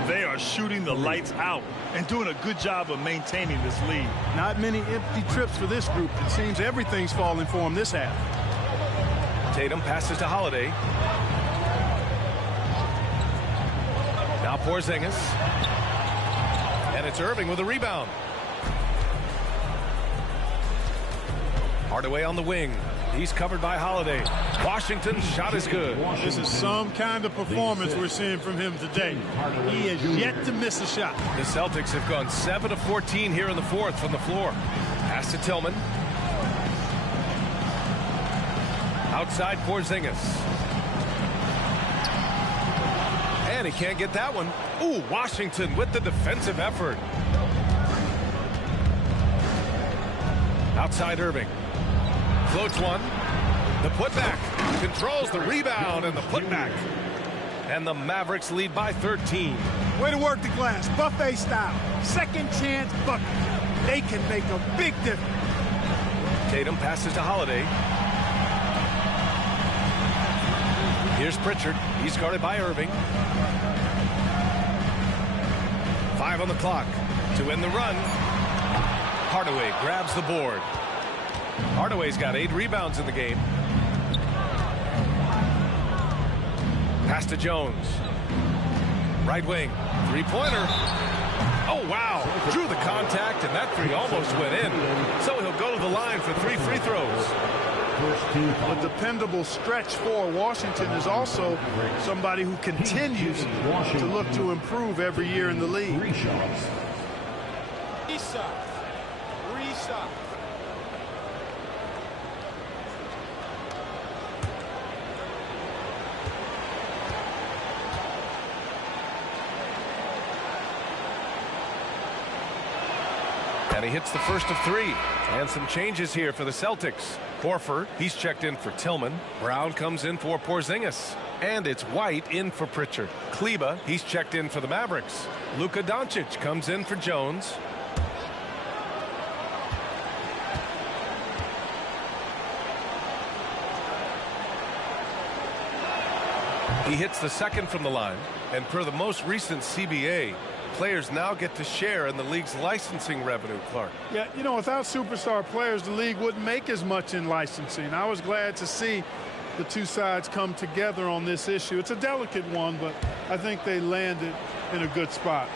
They are shooting the lights out and doing a good job of maintaining this lead. Not many empty trips for this group. It seems everything's falling for them this half. Tatum passes to Holiday. Now Porzingis. And it's Irving with a rebound. Hardaway on the wing. He's covered by Holiday. Washington's shot is good. This is some kind of performance we're seeing from him today. He has yet to miss a shot. The Celtics have gone 7 of 14 here in the fourth from the floor. Pass to Tillman. Outside Porzingis. And he can't get that one. Ooh, Washington with the defensive effort. Outside Irving. Floats one. The putback. Controls the rebound and the putback. And the Mavericks lead by 13. Way to work the glass. Buffet style. Second chance bucket. They can make a big difference. Tatum passes to Holiday. Here's Pritchard. He's guarded by Irving. 5 on the clock to end the run. Hardaway grabs the board. Hardaway's got 8 rebounds in the game. Pass to Jones. Right wing. Three-pointer. Oh, wow. Drew the contact, and that three almost went in. So he'll go to the line for 3 free throws. A dependable stretch for Washington is also somebody who continues to look to improve every year in the league. Reset. And he hits the first of 3. And some changes here for the Celtics. Horford, he's checked in for Tillman. Brown comes in for Porzingis. And it's White in for Pritchard. Kleba, he's checked in for the Mavericks. Luka Doncic comes in for Jones. He hits the second from the line. And per the most recent CBA, players now get to share in the league's licensing revenue, Clark. Yeah, you know, without superstar players, the league wouldn't make as much in licensing. I was glad to see the two sides come together on this issue. It's a delicate one, but I think they landed in a good spot.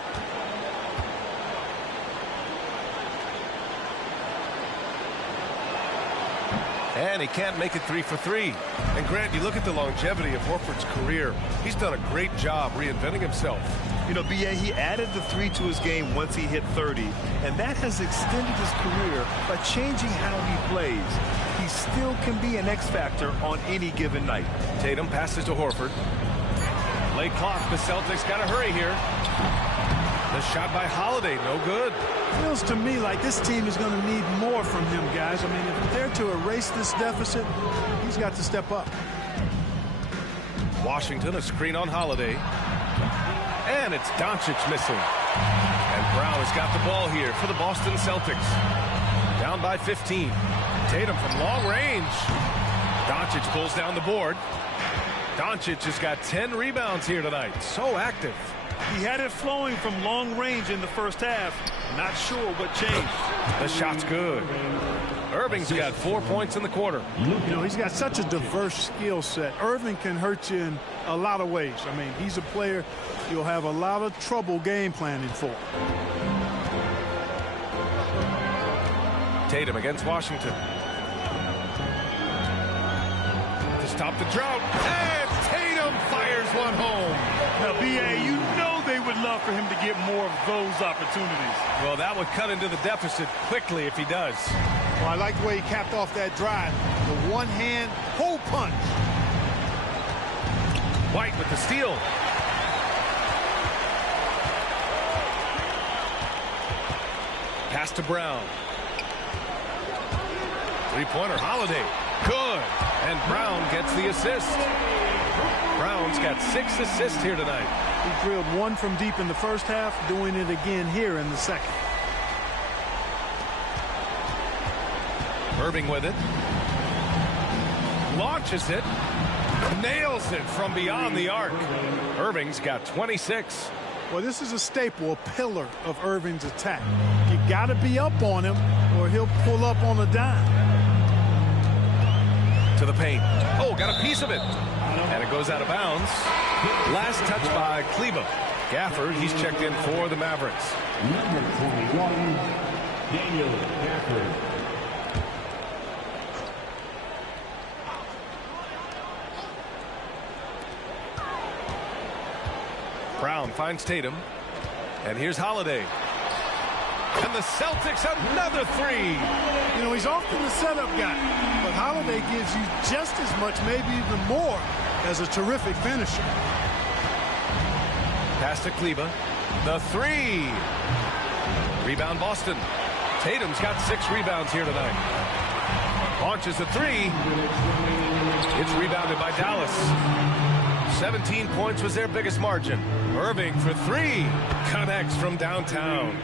And he can't make it 3 for 3. And Grant, you look at the longevity of Horford's career. He's done a great job reinventing himself. You know, B.A., he added the 3 to his game once he hit 30, and that has extended his career by changing how he plays. He still can be an X factor on any given night. Tatum passes to Horford. Late clock. The Celtics got to hurry here. The shot by Holiday, no good. Feels to me like this team is going to need more from him, guys. I mean, if they're to erase this deficit, he's got to step up. Washington, a screen on Holiday. And it's Doncic missing. And Brown has got the ball here for the Boston Celtics. Down by 15. Tatum from long range. Doncic pulls down the board. Doncic has got 10 rebounds here tonight. So active. He had it flowing from long range in the first half. Not sure what changed. The shot's good. Irving's got 4 points in the quarter. You know, he's got such a diverse skill set. Irving can hurt you in a lot of ways. I mean, he's a player you'll have a lot of trouble game planning for. Tatum against Washington. To stop the drought. And Tatum fires one home. Now, B.A., you know they would love for him to get more of those opportunities. Well, that would cut into the deficit quickly if he does. Well, I like the way he capped off that drive. The one-hand hole punch. White with the steal. Pass to Brown. Three-pointer, Holiday. Good. And Brown gets the assist. Brown's got 6 assists here tonight. He drilled 1 from deep in the first half, doing it again here in the second. Irving with it. Launches it. Nails it from beyond the arc. Irving's got 26. Well, this is a staple, a pillar of Irving's attack. You got to be up on him or he'll pull up on a dime. To the paint. Oh, got a piece of it. And it goes out of bounds. Last touch by Kleba. Gafford, he's checked in for the Mavericks. Number 21, Daniel Gafford. Brown finds Tatum. And here's Holiday. And the Celtics another three. You know, he's often the setup guy, but Holiday gives you just as much, maybe even more, as a terrific finisher. Pass to Kleba. The three. Rebound Boston. Tatum's got 6 rebounds here tonight. Launches the three. It's rebounded by Dallas. 17 points was their biggest margin. Irving for 3. Connects from downtown.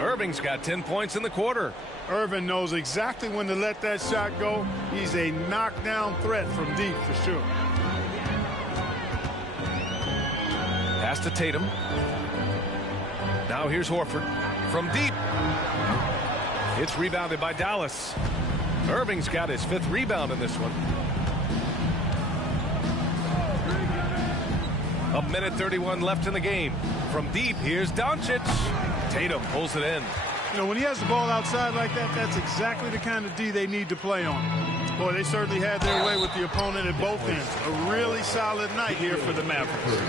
Irving's got 10 points in the quarter. Irving knows exactly when to let that shot go. He's a knockdown threat from deep for sure. Pass to Tatum. Now here's Horford from deep. It's rebounded by Dallas. Irving's got his 5th rebound in this one. A minute 31 left in the game. From deep, here's Doncic. Tatum pulls it in. You know, when he has the ball outside like that, that's exactly the kind of D they need to play on. Boy, they certainly had their way with the opponent at both ends. A really solid night here for the Mavericks.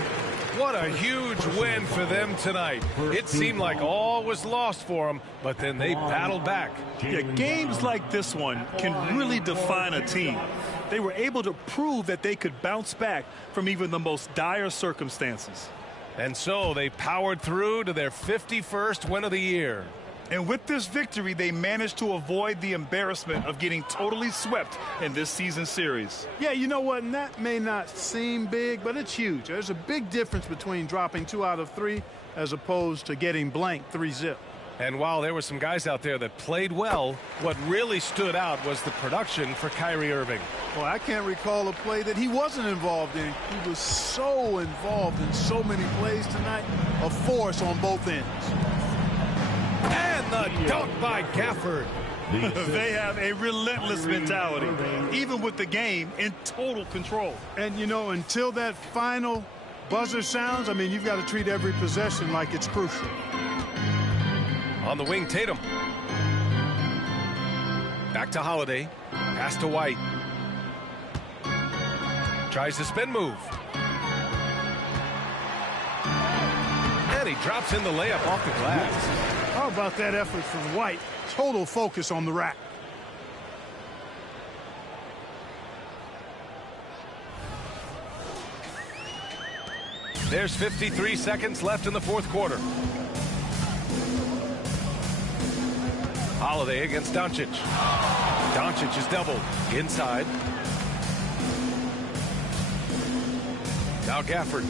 What a huge win for them tonight. It seemed like all was lost for them, but then they battled back. Yeah, games like this one can really define a team. They were able to prove that they could bounce back from even the most dire circumstances. And so they powered through to their 51st win of the year. And with this victory, they managed to avoid the embarrassment of getting totally swept in this season series. Yeah, you know what? And that may not seem big, but it's huge. There's a big difference between dropping 2 out of 3 as opposed to getting blanked 3-zip. And while there were some guys out there that played well, what really stood out was the production for Kyrie Irving. Well, I can't recall a play that he wasn't involved in. He was so involved in so many plays tonight, a force on both ends. And the dunk by Gafford. They have a relentless mentality, even with the game in total control. And, you know, until that final buzzer sounds, I mean, you've got to treat every possession like it's crucial. On the wing, Tatum. Back to Holiday. Pass to White. Tries the spin move. And he drops in the layup off the glass. How about that effort from White? Total focus on the rack. There's 53 seconds left in the 4th quarter. Holiday against Doncic. Doncic is doubled. Inside. Now Gafford.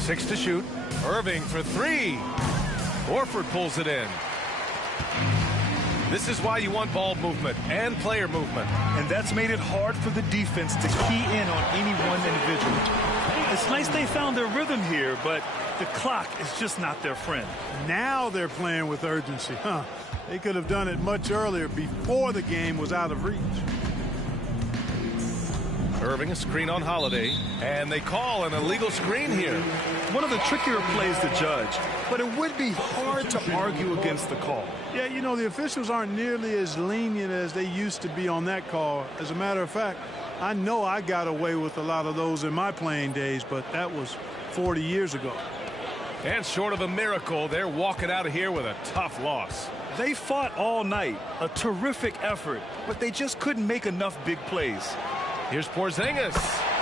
6 to shoot. Irving for 3. Horford pulls it in. This is why you want ball movement and player movement. And that's made it hard for the defense to key in on any one individual. It's nice they found their rhythm here, but the clock is just not their friend. Now they're playing with urgency. They could have done it much earlier, before the game was out of reach. Irving, a screen on Holiday, and they call an illegal screen here. One of the trickier plays to judge, but it would be hard to argue against the call. Yeah, you know, the officials aren't nearly as lenient as they used to be on that call. As a matter of fact, I know I got away with a lot of those in my playing days, but that was 40 years ago. And short of a miracle, they're walking out of here with a tough loss. They fought all night, a terrific effort, but they just couldn't make enough big plays. Here's Porzingis.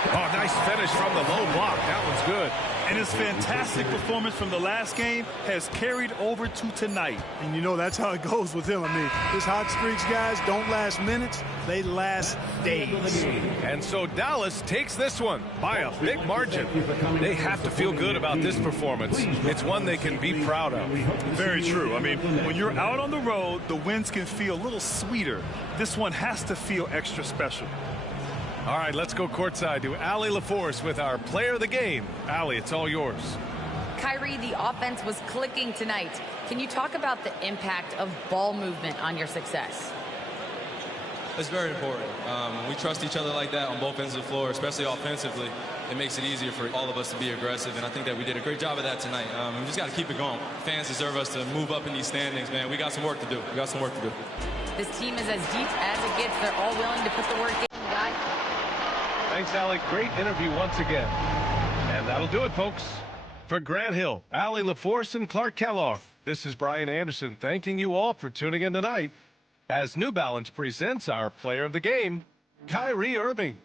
Oh, nice finish from the low block. That one's good. And his fantastic performance from the last game has carried over to tonight. And you know, that's how it goes with him. I mean, his hot streaks, guys, don't last minutes. They last days. And so Dallas takes this one by a big margin. They have to feel good about this performance. It's one they can be proud of. Very true. I mean, when you're out on the road, the wins can feel a little sweeter. This one has to feel extra special. All right, let's go courtside to Allie LaForce with our player of the game. Allie, it's all yours. Kyrie, the offense was clicking tonight. Can you talk about the impact of ball movement on your success? It's very important. We trust each other like that on both ends of the floor, especially offensively. It makes it easier for all of us to be aggressive, and I think that we did a great job of that tonight. We just got to keep it going. Fans deserve us to move up in these standings, man. We got some work to do. We got some work to do. This team is as deep as it gets. They're all willing to put the work in, guys. Thanks, Allie. Great interview once again. And that'll do it, folks. For Grant Hill, Allie LaForce, and Clark Kellogg, this is Brian Anderson thanking you all for tuning in tonight as New Balance presents our player of the game, Kyrie Irving.